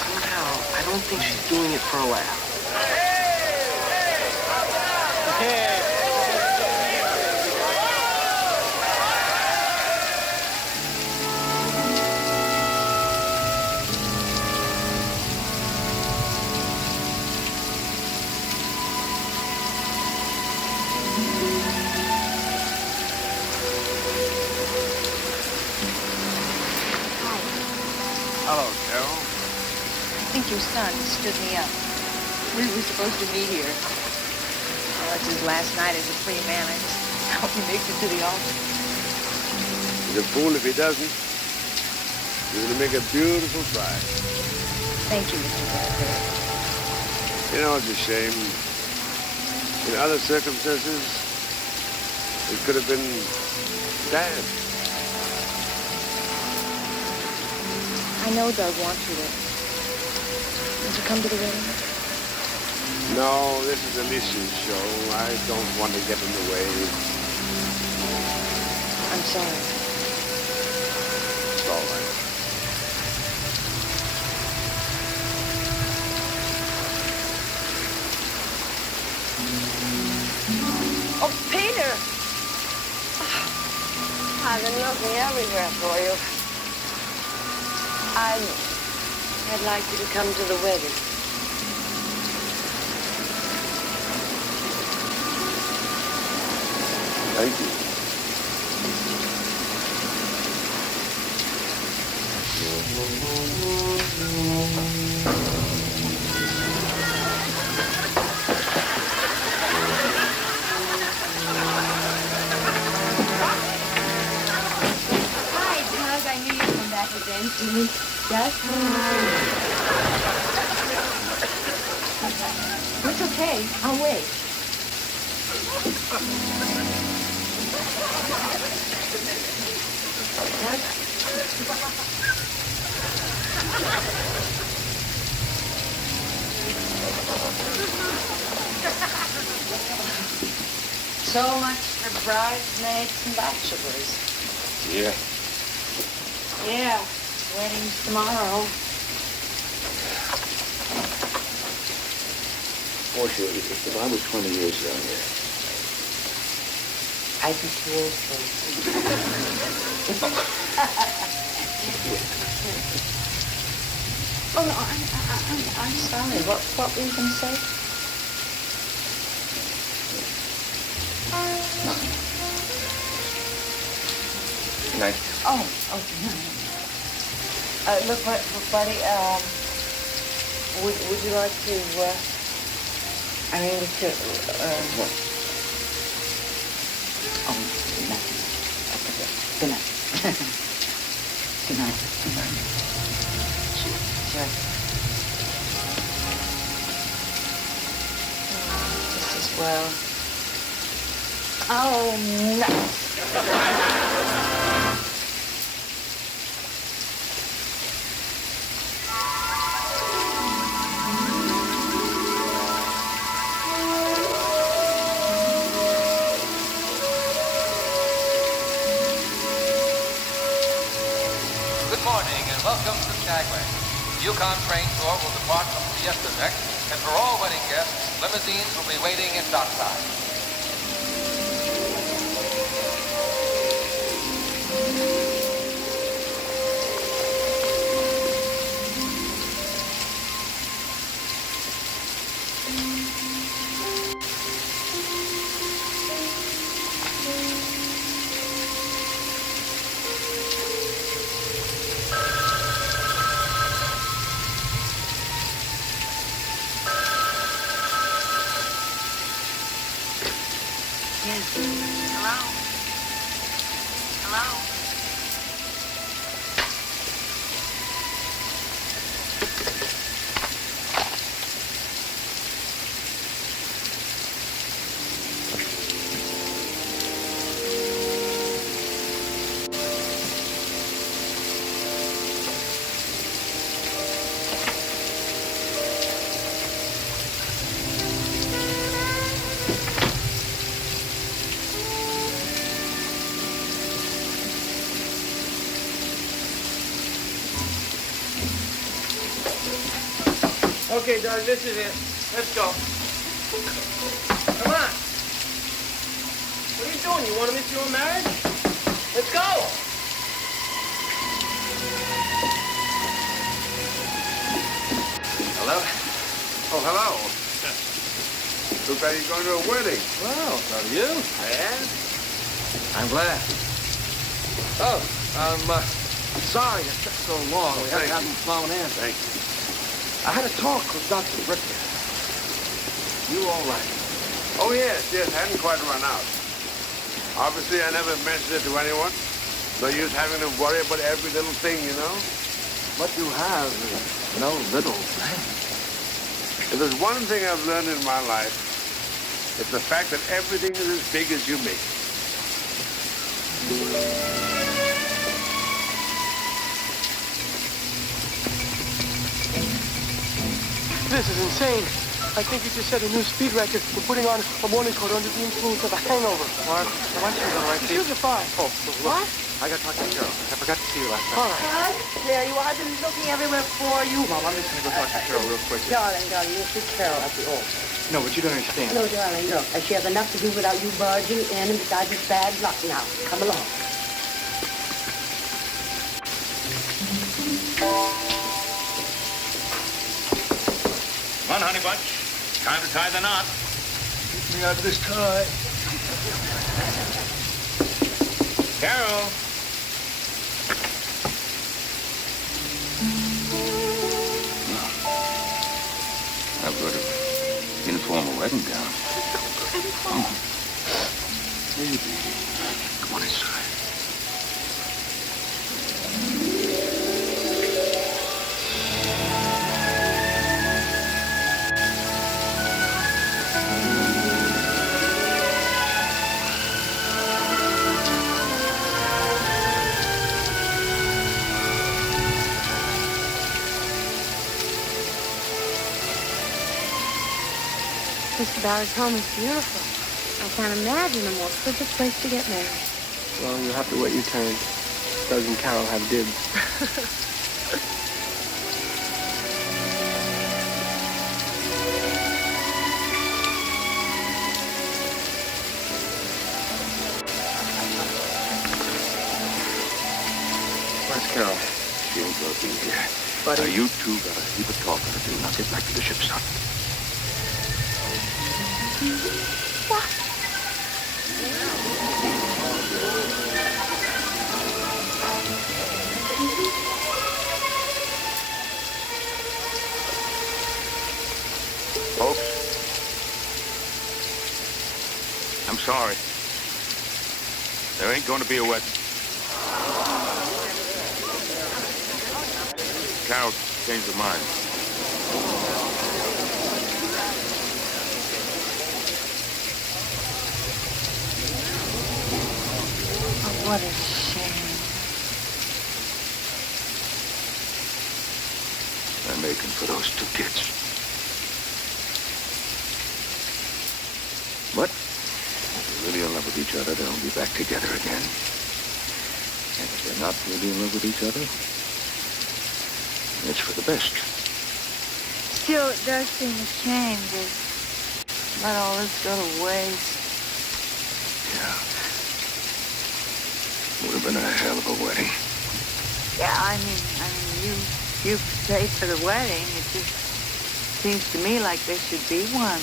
Somehow, I don't think she's doing it for a laugh. Hey. Hello, Carol. I think your son stood me up. We were supposed to meet here. Well, it's his last night as a free man. I just hope he makes it to the altar. He's a fool if he doesn't. You're going to make a beautiful bride. Thank you, Mr. Bradbury. You know, it's a shame. In other circumstances, it could have been Dad. I know Doug wants you to. Would you come to the wedding? No, this is Alicia's show. I don't want to get in the way. I'm sorry. It's all right. Oh, Peter! I've been looking everywhere for you. I'd like you to come to the wedding. Thank you. Hi, Doug. I knew you'd come back eventually. Doug? It's okay. I'll wait. So much for bridesmaids and bachelors. Yeah. Yeah, wedding's tomorrow. Portia, if I was 20 years younger, I'd be too old for Oh, no, I'm sorry. What were you going to say? good night. Oh, no. Look, buddy, would you like to, What? Oh, nothing. Okay, good night. Good night. Sure. Just as well. Oh, no. Good morning and welcome to Skagway. Yukon train tour will depart from Fiesta Deck, and for all wedding guests, limousines will be waiting at dockside. Okay, Doug, this is it. Let's go. Come on. What are you doing? You want to miss your own marriage? Let's go. Hello? Oh, hello. Too bad you're going to a wedding. Well, so do you. And? I'm glad. Oh, sorry it took so long. We had to have them flown in. Thank you. I had a talk with Dr. Ricker. You all right? Oh, yes, hadn't quite run out. Obviously, I never mentioned it to anyone. No use having to worry about every little thing, you know? What you have is no little thing. If there's one thing I've learned in my life, it's the fact that everything is as big as you make it. This is insane. I think you just set a new speed record for putting on a morning coat under the influence of a hangover. Mark, why don't you go right Shoes are fine. Oh, What? I got to talk to Carol. I forgot to see you last night. All right. There you are. I've been looking everywhere for you. Mom, I'm just going to go talk to Carol real quick. Darling, you'll see Carol at the altar. No, but you don't understand. No, darling, look. She has enough to do without you barging in, and besides, it's bad luck now. Come along. Come on, honey bunch. Time to tie the knot. Get me out of this tie. Carol. I've got an informal wedding gown. Come on. Baby. Come on inside. Mr. Bowers' home is beautiful. I can't imagine a more perfect place to get married. Well, you'll have to wait your turn. Doug and Carol have dibs. Where's Carol? She ain't gonna be here. Buddy. Now, you two got a heap of talking to do. Now, get back to the ship, son. Folks, I'm sorry. There ain't going to be a wedding. Carol changed her mind. Oh, what a shame. They're making for those two kids. But if they're really in love with each other, they'll be back together again. And if they're not really in love with each other, it's for the best. Still, it does seem a shame to let all this go to waste. Yeah. Would have been a hell of a wedding. Yeah, I mean, you paid for the wedding. It just seems to me like there should be one.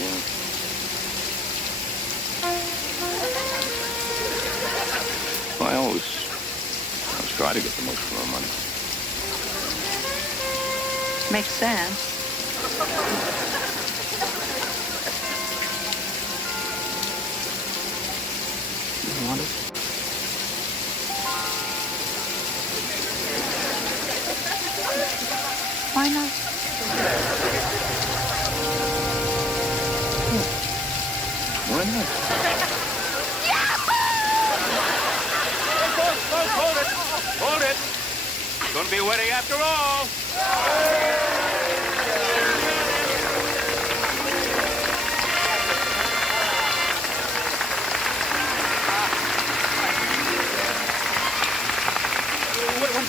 Yeah. I always try to get the most for our money. Makes sense. You want it? Why not? Why not? Hold it! Hold it! It's going to be a wedding after all!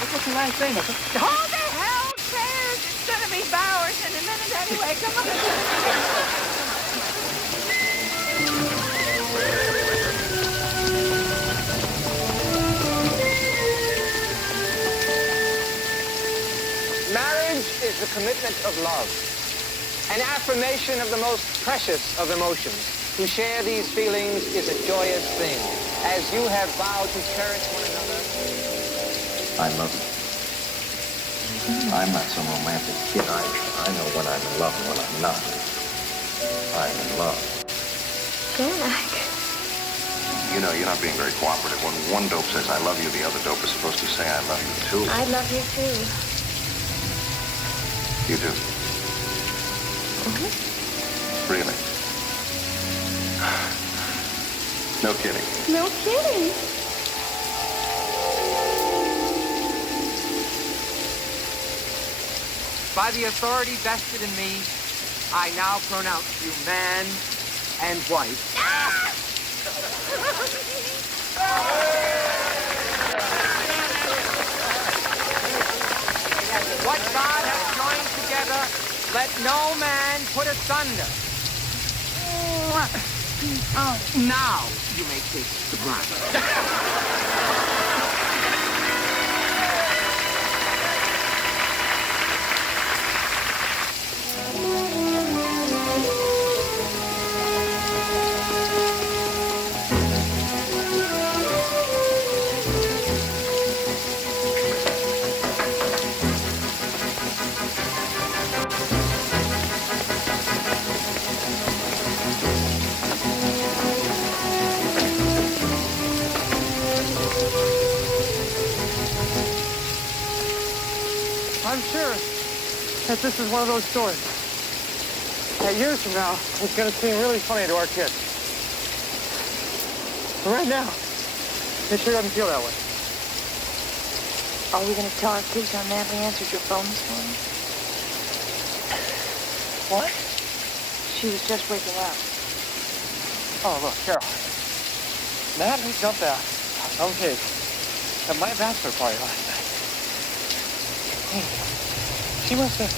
What's the last thing? Who the hell cares? It's gonna be Bowers. a minute anyway. Come on. Marriage is the commitment of love, an affirmation of the most precious of emotions. To share these feelings is a joyous thing, as you have vowed to cherish one another. I love you. I'm not some romantic kid. I know when I'm in love and when I'm not. I'm in love. Jack. You know, you're not being very cooperative. When one dope says I love you, the other dope is supposed to say I love you too. I love you too. You do? Really? No kidding. No kidding. By the authority vested in me, I now pronounce you man and wife. What God has joined together, let no man put asunder. Now you may taste the bride. I'm sure that this is one of those stories that years from now it's going to seem really funny to our kids. But right now, it sure doesn't feel that way. Are we going to tell our kids how Natalie answered your phone this morning? What? She was just waking up. Oh, look, Carol. Natalie jumped out on cake at my bachelor party last night. She must have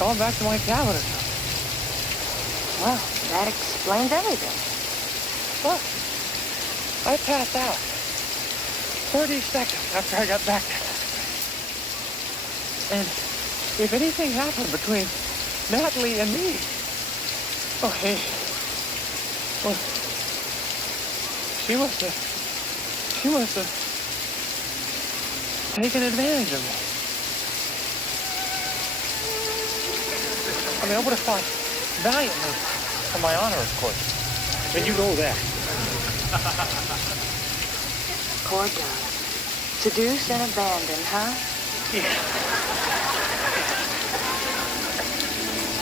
gone back to my cabin or something. Well, that explains everything. Look, I passed out 30 seconds after I got back there. And if anything happened between Natalie and me, oh, hey, well, she must have taken advantage of me. I mean, I would have fought valiantly for my honor, of course. And you know that. Poor girl. Seduced and abandoned, huh? Yeah.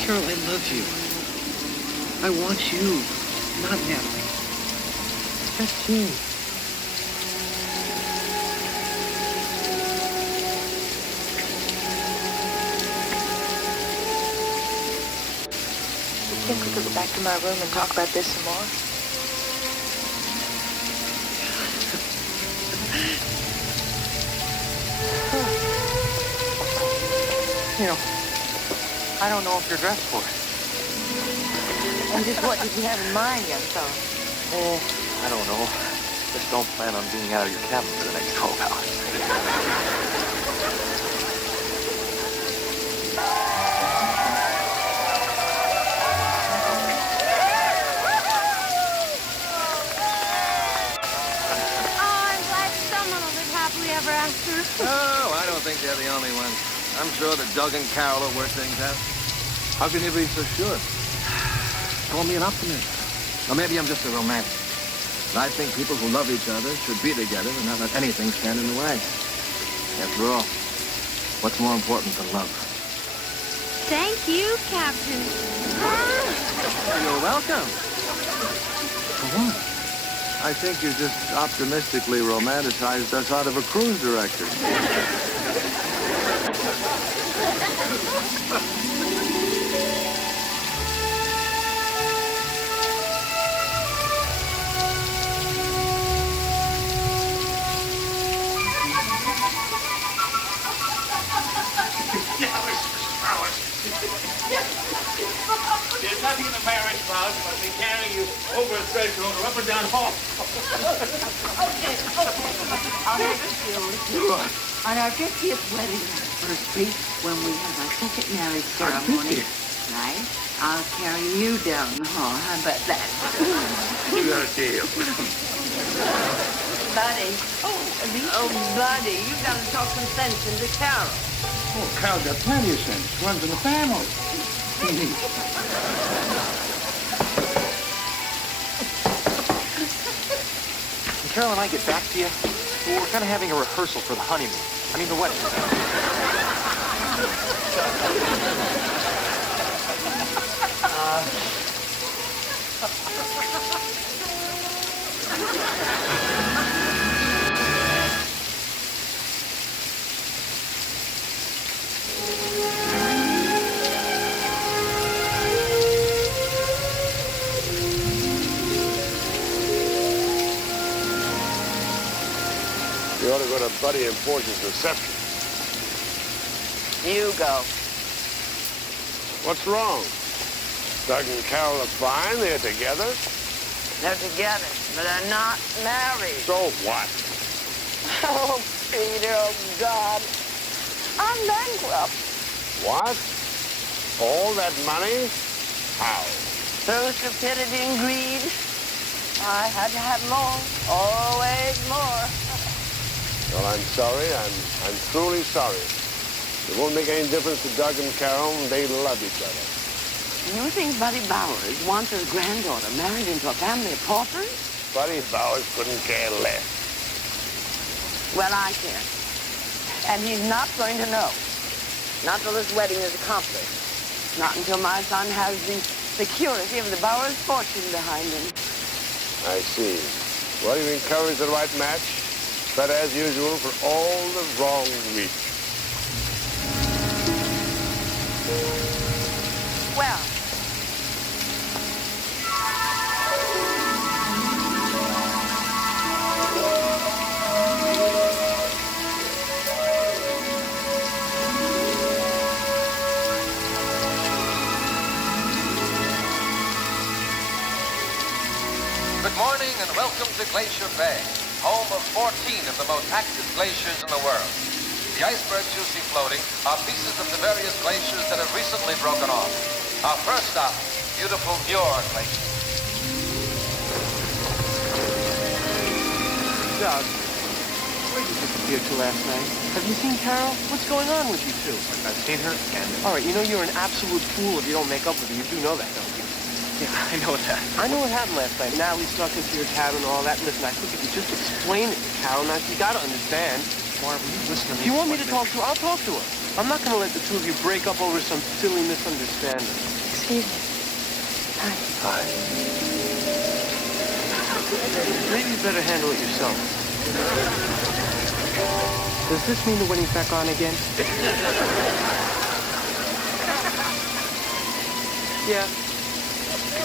Carol, I love you. I want you, not Natalie. Just you. You think we could go back to my room and talk about this some more? You know, I don't know if you're dressed for it. And just what did you have in mind, young fellow? I don't know. Just don't plan on being out of your cabin for the next 12 hours. Ever after? Oh, I don't think they're the only ones. I'm sure that Doug and Carol will work things out. How can you be so sure? Call me an optimist. Or maybe I'm just a romantic. I think people who love each other should be together and not let anything stand in the way. After all, what's more important than love? Thank you, Captain. You're welcome. For what? I think you just optimistically romanticized us out of a cruise director. Yeah, Mr. Strauss. nothing in the marriage vows but me carrying you over a threshold or up and down hall. Okay. I'll have a deal with you. On our 50th wedding anniversary, when we have our second marriage ceremony, right? I'll carry you down the hall. How about that? You got a deal. Buddy. Oh, buddy, you gotta talk some sense into Carol. Oh, Carol's got plenty of sense. Runs in the family. When Carol and I get back to you, we're kind of having a rehearsal for the honeymoon. I mean, the wedding. You ought to go to Buddy and Portia's reception. You go. What's wrong? Doug and Carol are fine. They're together. They're together, but they're not married. So what? Oh, Peter, oh, God. I'm bankrupt. What? All that money? How? Through stupidity and greed. I had to have more. Always more. Well, I'm sorry. I'm truly sorry. It won't make any difference to Doug and Carol. They love each other. You think Buddy Bowers wants his granddaughter married into a family of paupers? Buddy Bowers couldn't care less. Well, I can. And he's not going to know. Not till this wedding is accomplished. Not until my son has the security of the Bowers fortune behind him. I see. Well, you encouraged the right match, but as usual, for all the wrong reasons. Well, Good morning and welcome to Glacier Bay, home of 14 of the most active glaciers in the world. The icebergs you see floating are pieces of the various glaciers that have recently broken off. Our first stop, beautiful Muir Glacier. Doug, where did you disappear to last night? Have you seen Carol? What's going on with you two? I've seen her again. All right, you know you're an absolute fool if you don't make up with her. You do know that, don't you? Yeah, I know that. I know what happened last night. Natalie snuck into your cabin and all that. Listen, I think if you just explain it to Carol, now you gotta understand. Marv, will you listen to me? If you want me to talk to her, I'll talk to her. I'm not gonna let the two of you break up over some silly misunderstanding. Excuse me. Hi. Maybe you better handle it yourself. Does this mean the wedding's back on again? Yeah.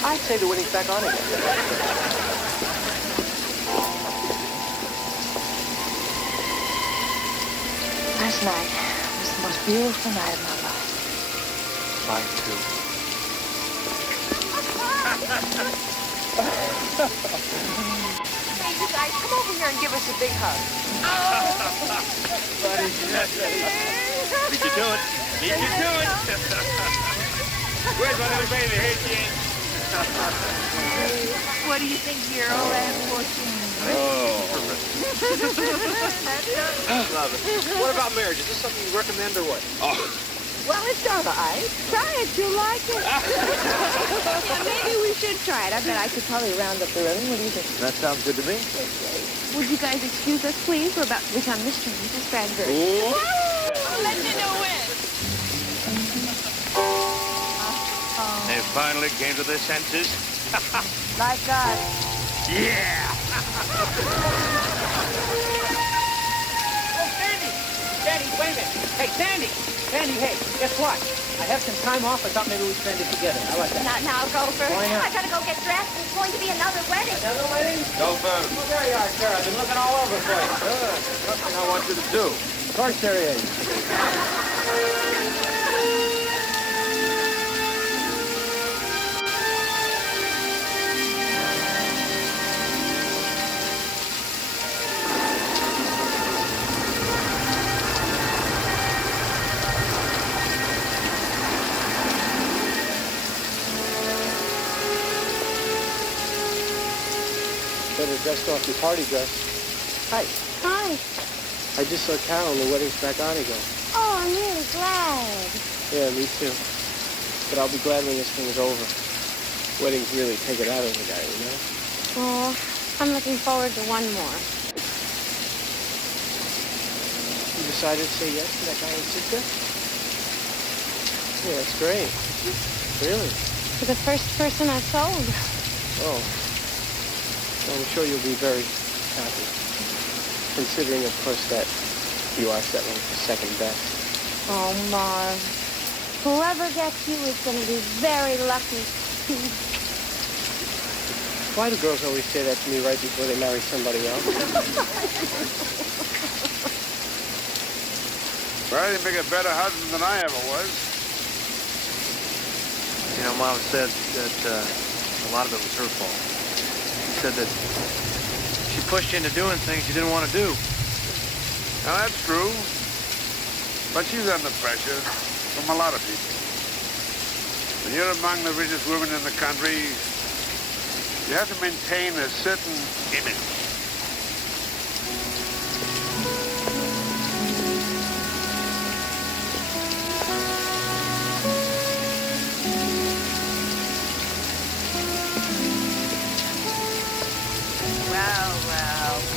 I'd say the wedding's back on again. Last night was the most beautiful night of my life. Mine too. hey, you guys, come over here and give us a big hug. Buddy, beat you to it. Beat you to it. Where's my little baby? Here she is. What do you think, Hero? That fortune. Love it. What about marriage? Is this something you recommend or what? Oh. Well, it's all right. Try it. You'll like it. Yeah, maybe we should try it. I bet I could probably round up the rhythm. What do you think? That sounds good to me. Would you guys excuse us, please? We're about to become Mr. and Mrs. Bradbury. I'll let you know when. They finally came to their senses. Like God. Yeah! Oh, Sandy! Sandy, wait a minute. Hey, Sandy! Sandy, hey, guess what? I have some time off. I thought maybe we'd spend it together. How about that? Not now, Gopher. Why not? I gotta go get dressed. There's going to be another wedding. Another wedding? Gopher. Well, there you are, sir. I've been looking all over for you. Good. Something I want you to do. Of course there is. dust off your party dress. Hi. Hi. I just saw Carol and the wedding's back on again. Oh, I'm really glad. Yeah, me too. But I'll be glad when this thing is over. Weddings really take it out of the guy, you know? Oh, I'm looking forward to one more. You decided to say yes to that guy in Sitka? Yeah, that's great. Really? For the first person I've told. Oh. Well, I'm sure you'll be very happy. Considering, of course, that you are settling for second best. Oh, Marv. Whoever gets you is going to be very lucky. Why do girls always say that to me right before they marry somebody else? Well, you make a better husband than I ever was. You know, Mom said that a lot of it was her fault. She said that she pushed you into doing things you didn't want to do. Now, that's true. But she's under pressure from a lot of people. When you're among the richest women in the country, you have to maintain a certain image.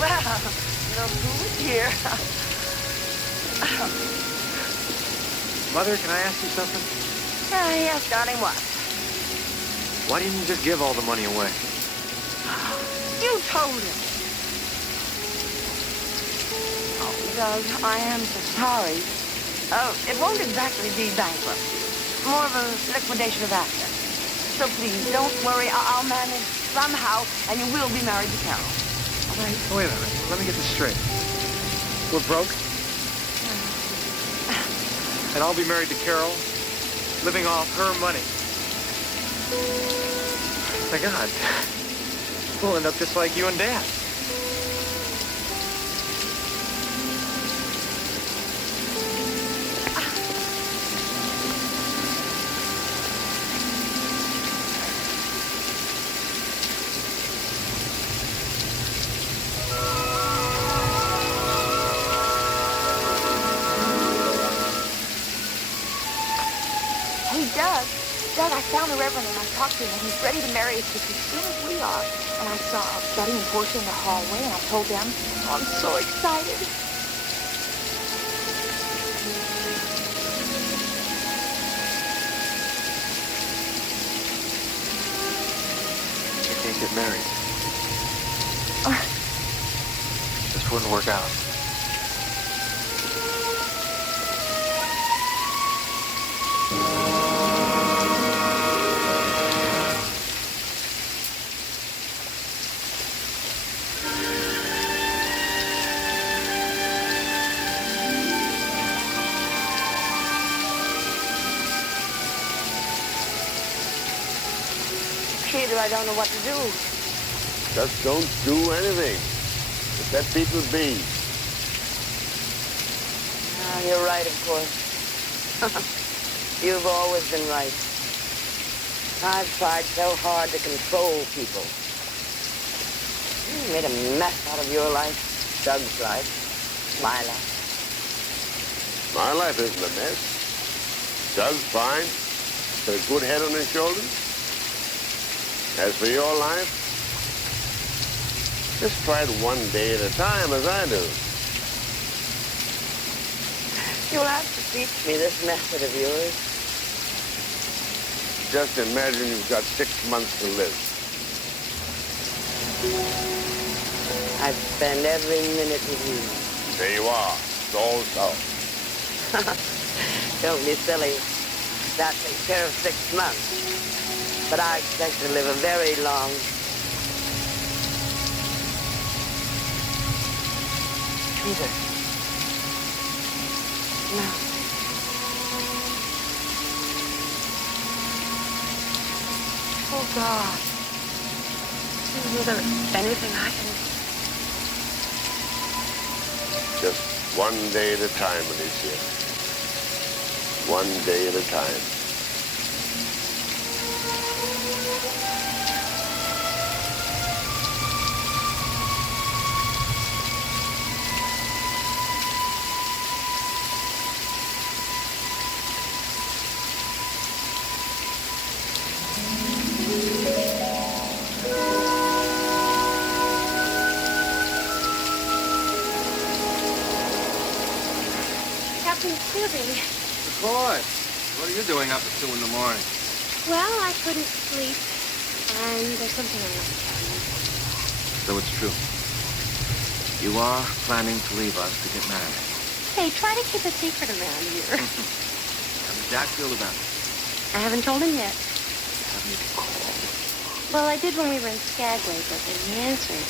Well, look who is here. Mother, can I ask you something? Yes, darling, what? Why didn't you just give all the money away? You told him. Oh, Doug, I am so sorry. It won't exactly be bankruptcy. More of a liquidation of assets. So please, don't worry. I'll manage somehow, and you will be married to Carol. All right? Wait a minute. Let me get this straight. We're broke? And I'll be married to Carol, living off her money. My God. We'll end up just like you and Dad. Doug, I found the Reverend and I talked to him, and he's ready to marry us just as soon as we are. And I saw Betty and Portia in the hallway, and I told them. Oh, I'm so excited. We can't get married. Just wouldn't work out. Peter, I don't know what to do. Just don't do anything. Just let people be. You're right, of course. You've always been right. I've tried so hard to control people. You made a mess out of your life, Doug's life, my life. My life isn't a mess. Doug's fine. Got a good head on his shoulders. As for your life, just try it one day at a time, as I do. You'll have to teach me this method of yours. Just imagine you've got 6 months to live. I'd spend every minute with you. There you are. It's all so. Don't be silly. That takes care of 6 months. But I expect to live a very long. Peter. No. Oh, God. Is there anything I can... Just one day at a time, Alicia. One day at a time. Sincerely. McCoy, what are you doing up at 2 in the morning? Well, I couldn't sleep. And there's something I want to tell you. So it's true. You are planning to leave us to get married. Hey, try to keep a secret around here. How does Jack feel about it? I haven't told him yet. Have you called? Well, I did when we were in Skagway, but when he answered,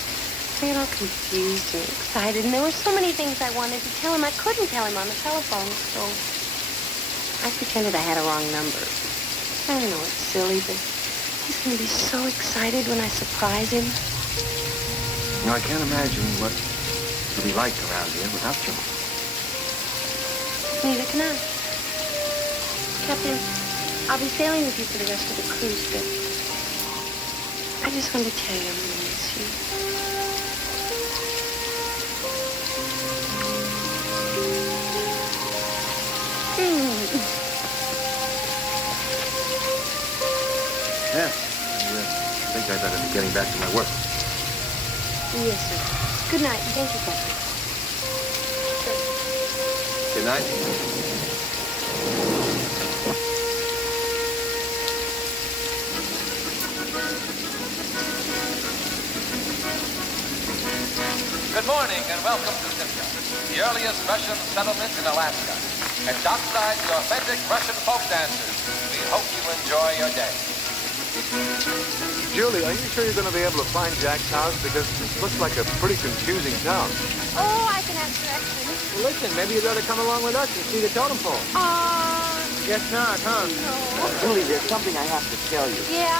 I got all confused and excited, and there were so many things I wanted to tell him. I couldn't tell him on the telephone, so I pretended I had a wrong number. I know it's silly, but he's going to be so excited when I surprise him. You know, I can't imagine what it'll be like around here without you. Neither can I. Captain, I'll be sailing with you for the rest of the cruise, but I just wanted to tell you I'm going to miss you. Yeah. I think I better be getting back to my work. Yes, sir. Good night, and thank you, Captain. Good night. Good morning and welcome to Sitka, the earliest Russian settlement in Alaska. And dockside, the authentic Russian folk dancers. We hope you enjoy your day. Julie, are you sure you're going to be able to find Jack's house? Because this looks like a pretty confusing town. Oh, I can ask directions. Well, listen, maybe you'd rather come along with us and see the totem pole. Guess not, huh? No. Julie, there's something I have to tell you. Yeah?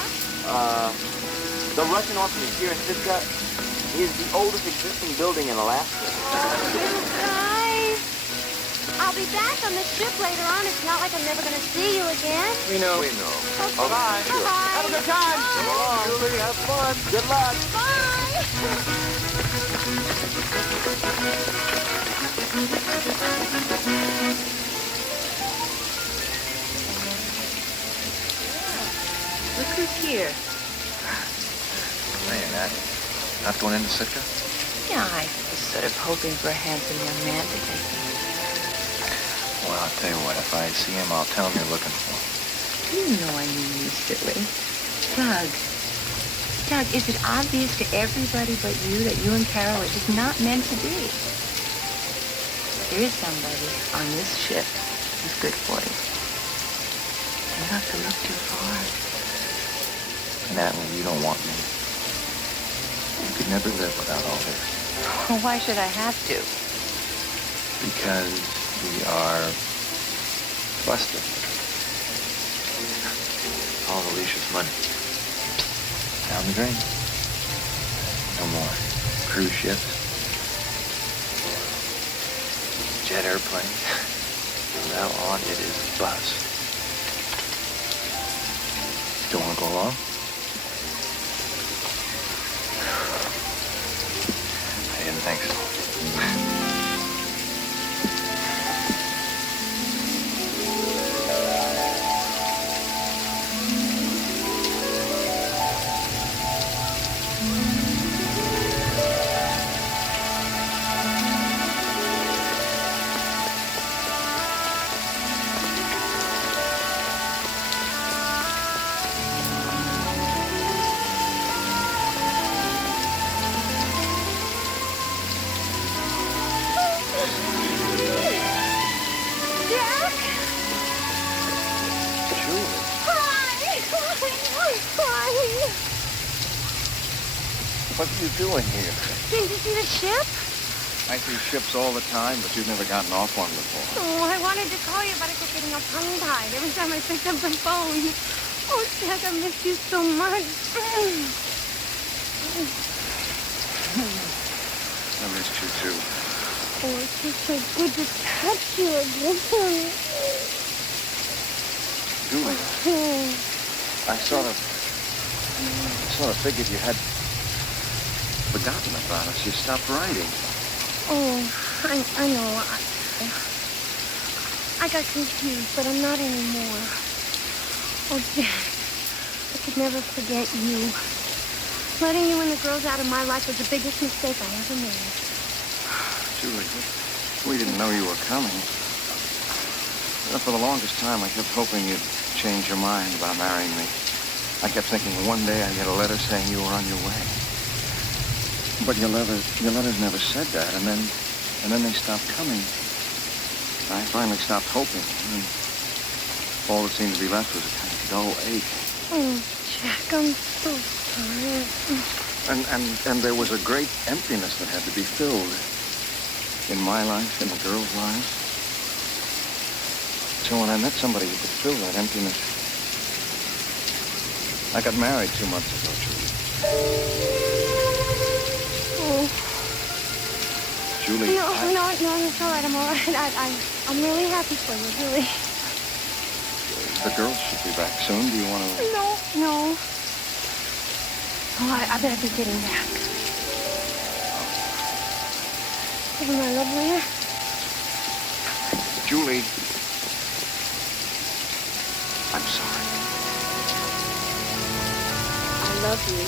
The Russian orphanage here in Sitka is the oldest existing building in Alaska. Guys, I'll be back on the ship later on. It's not like I'm never going to see you again. We know. We know. Okay. Bye-bye. Bye-bye. Have a good time. Come along, Julie. Have fun. Good luck. Bye. Look who's here. Hey, Nat. Not going into Sitka? Yeah, I was sort of hoping for a handsome young man to take me. Well, I'll tell you what. If I see him, I'll tell him you're looking for him. You know I mean you, silly. Doug. Doug, is it obvious to everybody but you that you and Carol are just not meant to be? There is somebody on this ship who's good for you. You don't have to look too far. Natalie, you don't want me. You could never live without all this. Well, why should I have to? Because we are busted. All Alicia's money. Down the drain. No more cruise ships. Jet airplanes. From now on, it is bus. Don't want to go along? I didn't think so. Jack? Julie. Hi. Hi. What are you doing here? Didn't you see the ship? I see ships all the time, but you've never gotten off one before. Oh, I wanted to call you, but I kept getting all tongue-tied every time I picked up the phone. Oh, Jack, I miss you so much. I missed you too. Oh, it's just so good to touch you again. Julie, I sort of figured you had forgotten about us. You stopped writing. Oh, I know. I got confused, but I'm not anymore. Oh, Jack, I could never forget you. Letting you and the girls out of my life was the biggest mistake I ever made. Julie, we didn't know you were coming. For the longest time, I kept hoping you'd change your mind about marrying me. I kept thinking one day I'd get a letter saying you were on your way. But your letters never said that, and then they stopped coming. I finally stopped hoping, and all that seemed to be left was a kind of dull ache. Oh, Jack, I'm so sorry. And there was a great emptiness that had to be filled in my life, in the girls' lives. So when I met somebody who could fill that emptiness, I got married 2 months ago, Julie. Oh. Julie, No, it's all right. I'm all right. I'm really happy for you, really. The girls should be back soon. Do you want to... No. Oh, I better be getting back. Give her my love letter. Julie, I'm sorry. I love you.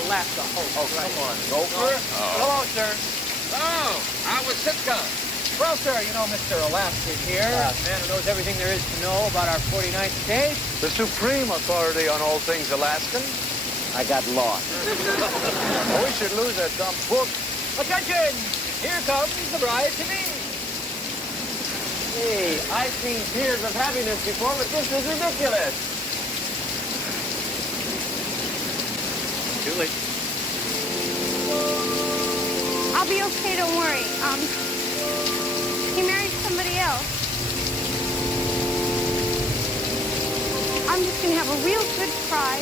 Alaska. Oh, come on, Gopher. Hello, sir. Oh, how was Sitka? Well, sir, you know Mr. Alaska here, the man who knows everything there is to know about our 49th state. The supreme authority on all things Alaskan. I got lost. Oh, we should lose that dumb book. Attention! Here comes the bride-to-be. Hey, I've seen tears of happiness before, but this is ridiculous. Julie. I'll be okay, don't worry. He married somebody else. I'm just gonna have a real good cry,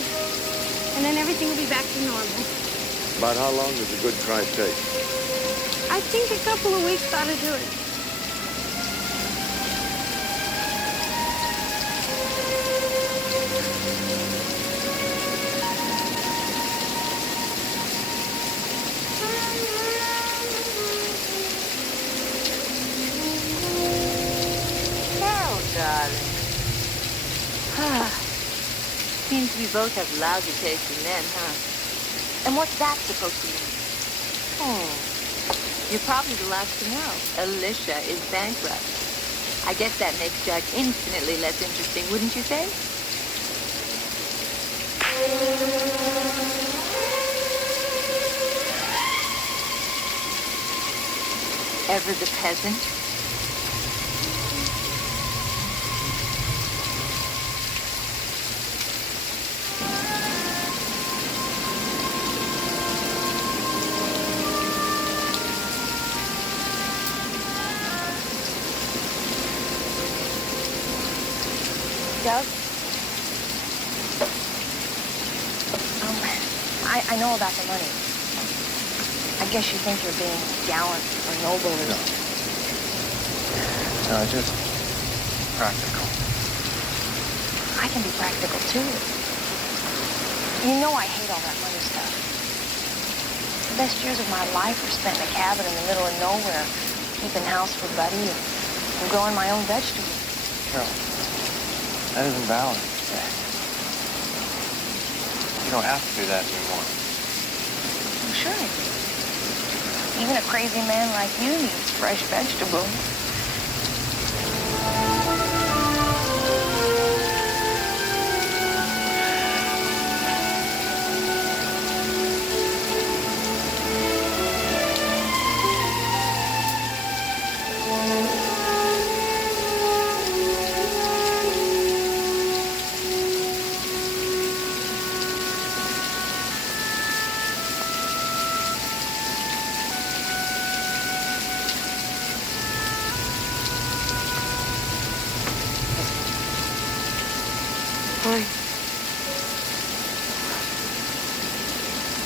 and then everything will be back to normal. About how long does a good cry take? I think a couple of weeks ought to do it. Seems we both have lousy taste in men, huh? And what's that supposed to mean? You're probably the last to know. Alicia is bankrupt. I guess that makes Jack infinitely less interesting, wouldn't you say? Ever the peasant? Doug? I know about the money. I guess you think you're being gallant or noble or something. No, just practical. I can be practical, too. You know I hate all that money stuff. The best years of my life were spent in a cabin in the middle of nowhere, keeping house for Buddy and growing my own vegetables. Carol, that isn't valid. You don't have to do that anymore. I'm sure I do. Even a crazy man like you needs fresh vegetables.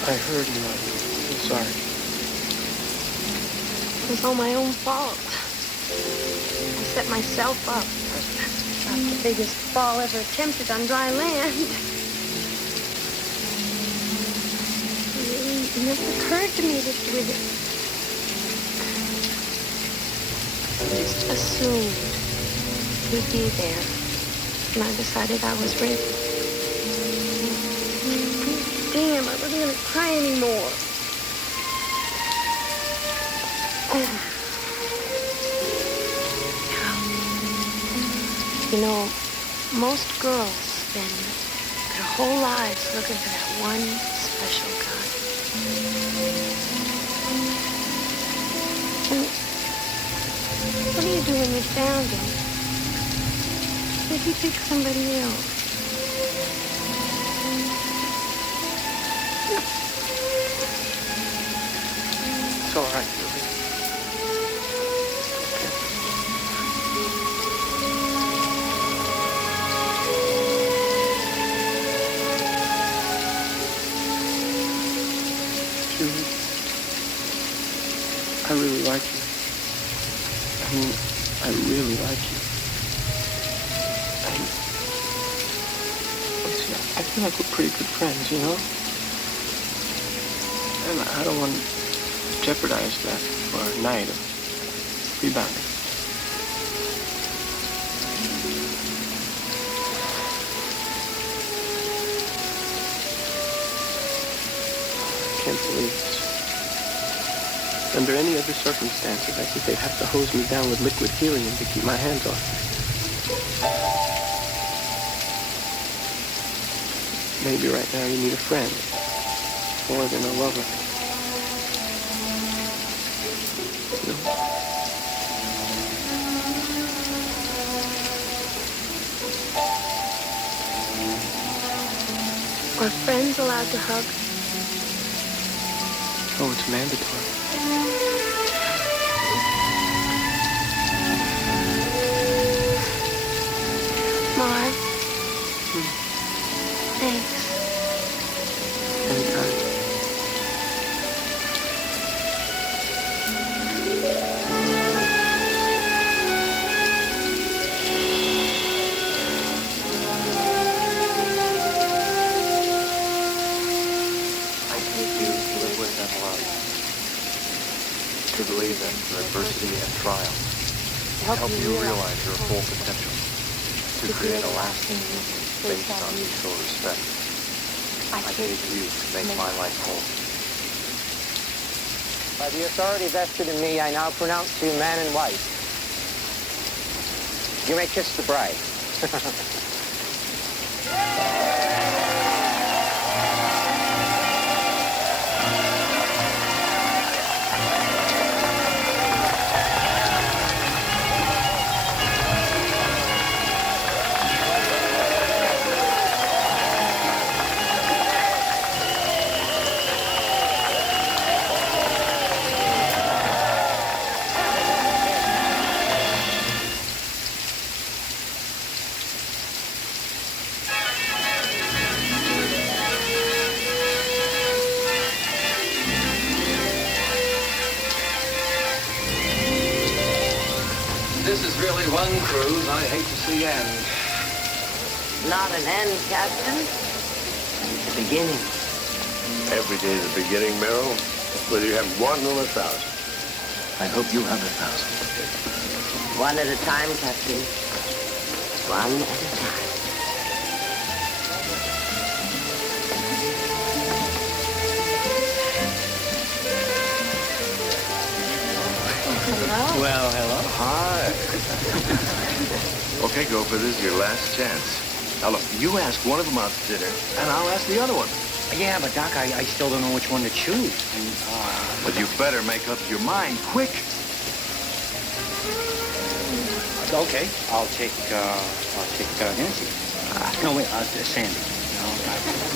I heard you. I'm sorry. It was all my own fault. I set myself up. Not the biggest fall ever attempted on dry land. It never occurred to me that you would... I just assumed you'd be there. And I decided I was ready. Damn, I wasn't gonna cry anymore. You know, most girls spend their whole lives looking for that one special guy. And what do you do when you found him? Did you pick somebody else? It's all right, Billy. Julie, I really like you. I mean, I really like you. I feel like we're pretty good friends, you know? And I don't want to jeopardize that for a night of rebounding. I can't believe this. Under any other circumstances, I think they'd have to hose me down with liquid helium to keep my hands off you. Maybe right now you need a friend more than a lover. You know? Are friends allowed to hug? Oh, it's mandatory. Marv? Thanks. Anytime. I need you to live with and love. To believe in your adversity and triumph. To help you realize your full potential. To create a lasting union based on mutual respect. I take you to make my life whole. By the authority vested in me, I now pronounce you man and wife. You may kiss the bride. This is really one cruise I hate to see end. Not an end, Captain. It's a beginning. Every day is a beginning, Merrill, whether you have one or 1,000. I hope you have 1,000. One at a time, Captain. One at a time. Hello. Well, hello. Hi. Okay, Gopher, this is your last chance. Now, look, you ask one of them out to dinner, and I'll ask the other one. Yeah, but Doc, I still don't know which one to choose. But you better make up your mind quick. Okay, I'll take Nancy. No, wait, Sandy. No,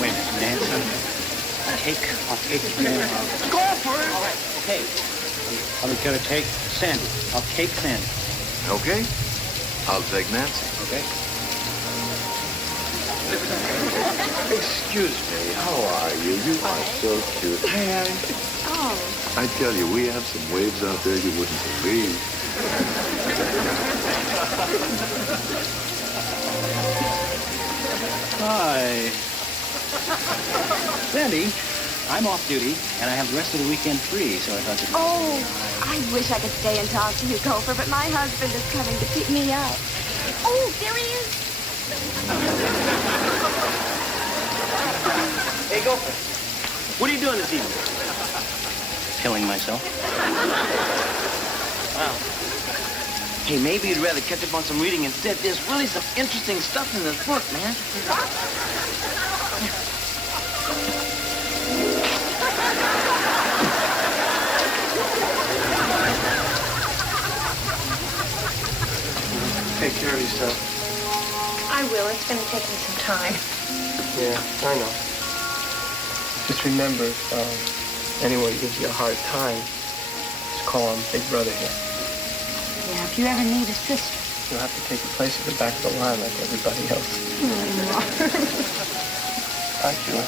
wait a minute, Nancy. I'll take. Go for it. All right, okay. I'm gonna take Sandy. I'll take Sandy. Okay, I'll take Nancy. Okay. Excuse me, how are you? You are so cute. Hi. Oh. I tell you, we have some waves out there you wouldn't believe. Hi. Sandy, I'm off duty, and I have the rest of the weekend free, so I thought that... Oh, I wish I could stay and talk to you, Gopher, but my husband is coming to pick me up. Oh, there he is. Hey, Gopher. What are you doing this evening? Killing myself. Wow. Hey, maybe you'd rather catch up on some reading instead. There's really some interesting stuff in this book, man. Take care of yourself. I will. It's going to take me some time. Yeah, I know. Just remember, if anyone gives you a hard time, just call on Big Brother here. Yeah, if you ever need a sister. You'll have to take your place at the back of the line like everybody else. Bye, Julie.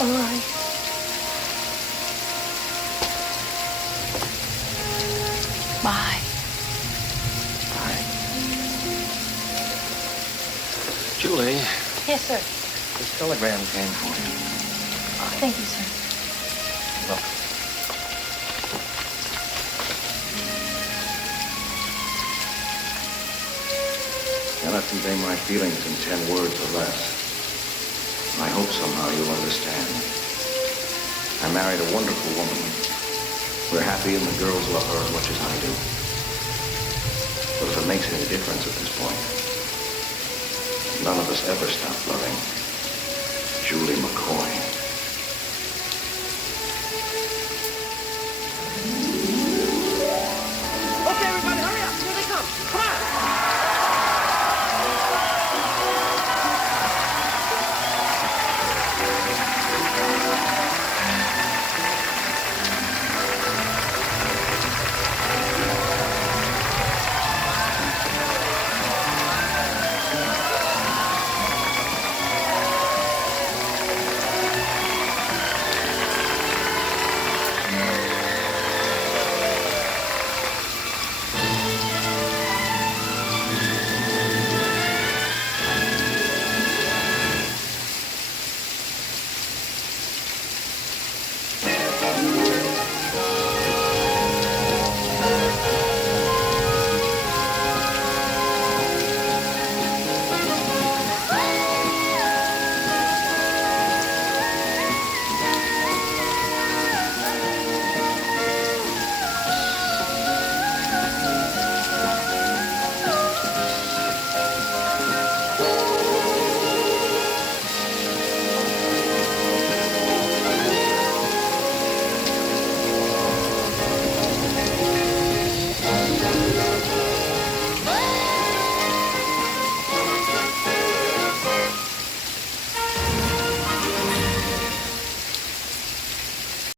All right. Bye. Julie, Yes, sir. this telegram came for you. Oh, thank you, sir. Look. Cannot convey my feelings in 10 words or less. I hope somehow you'll understand. I married a wonderful woman. We're happy and the girls love her as much as I do. But if it makes any difference at this point, none of us ever stopped loving Julie McCoy.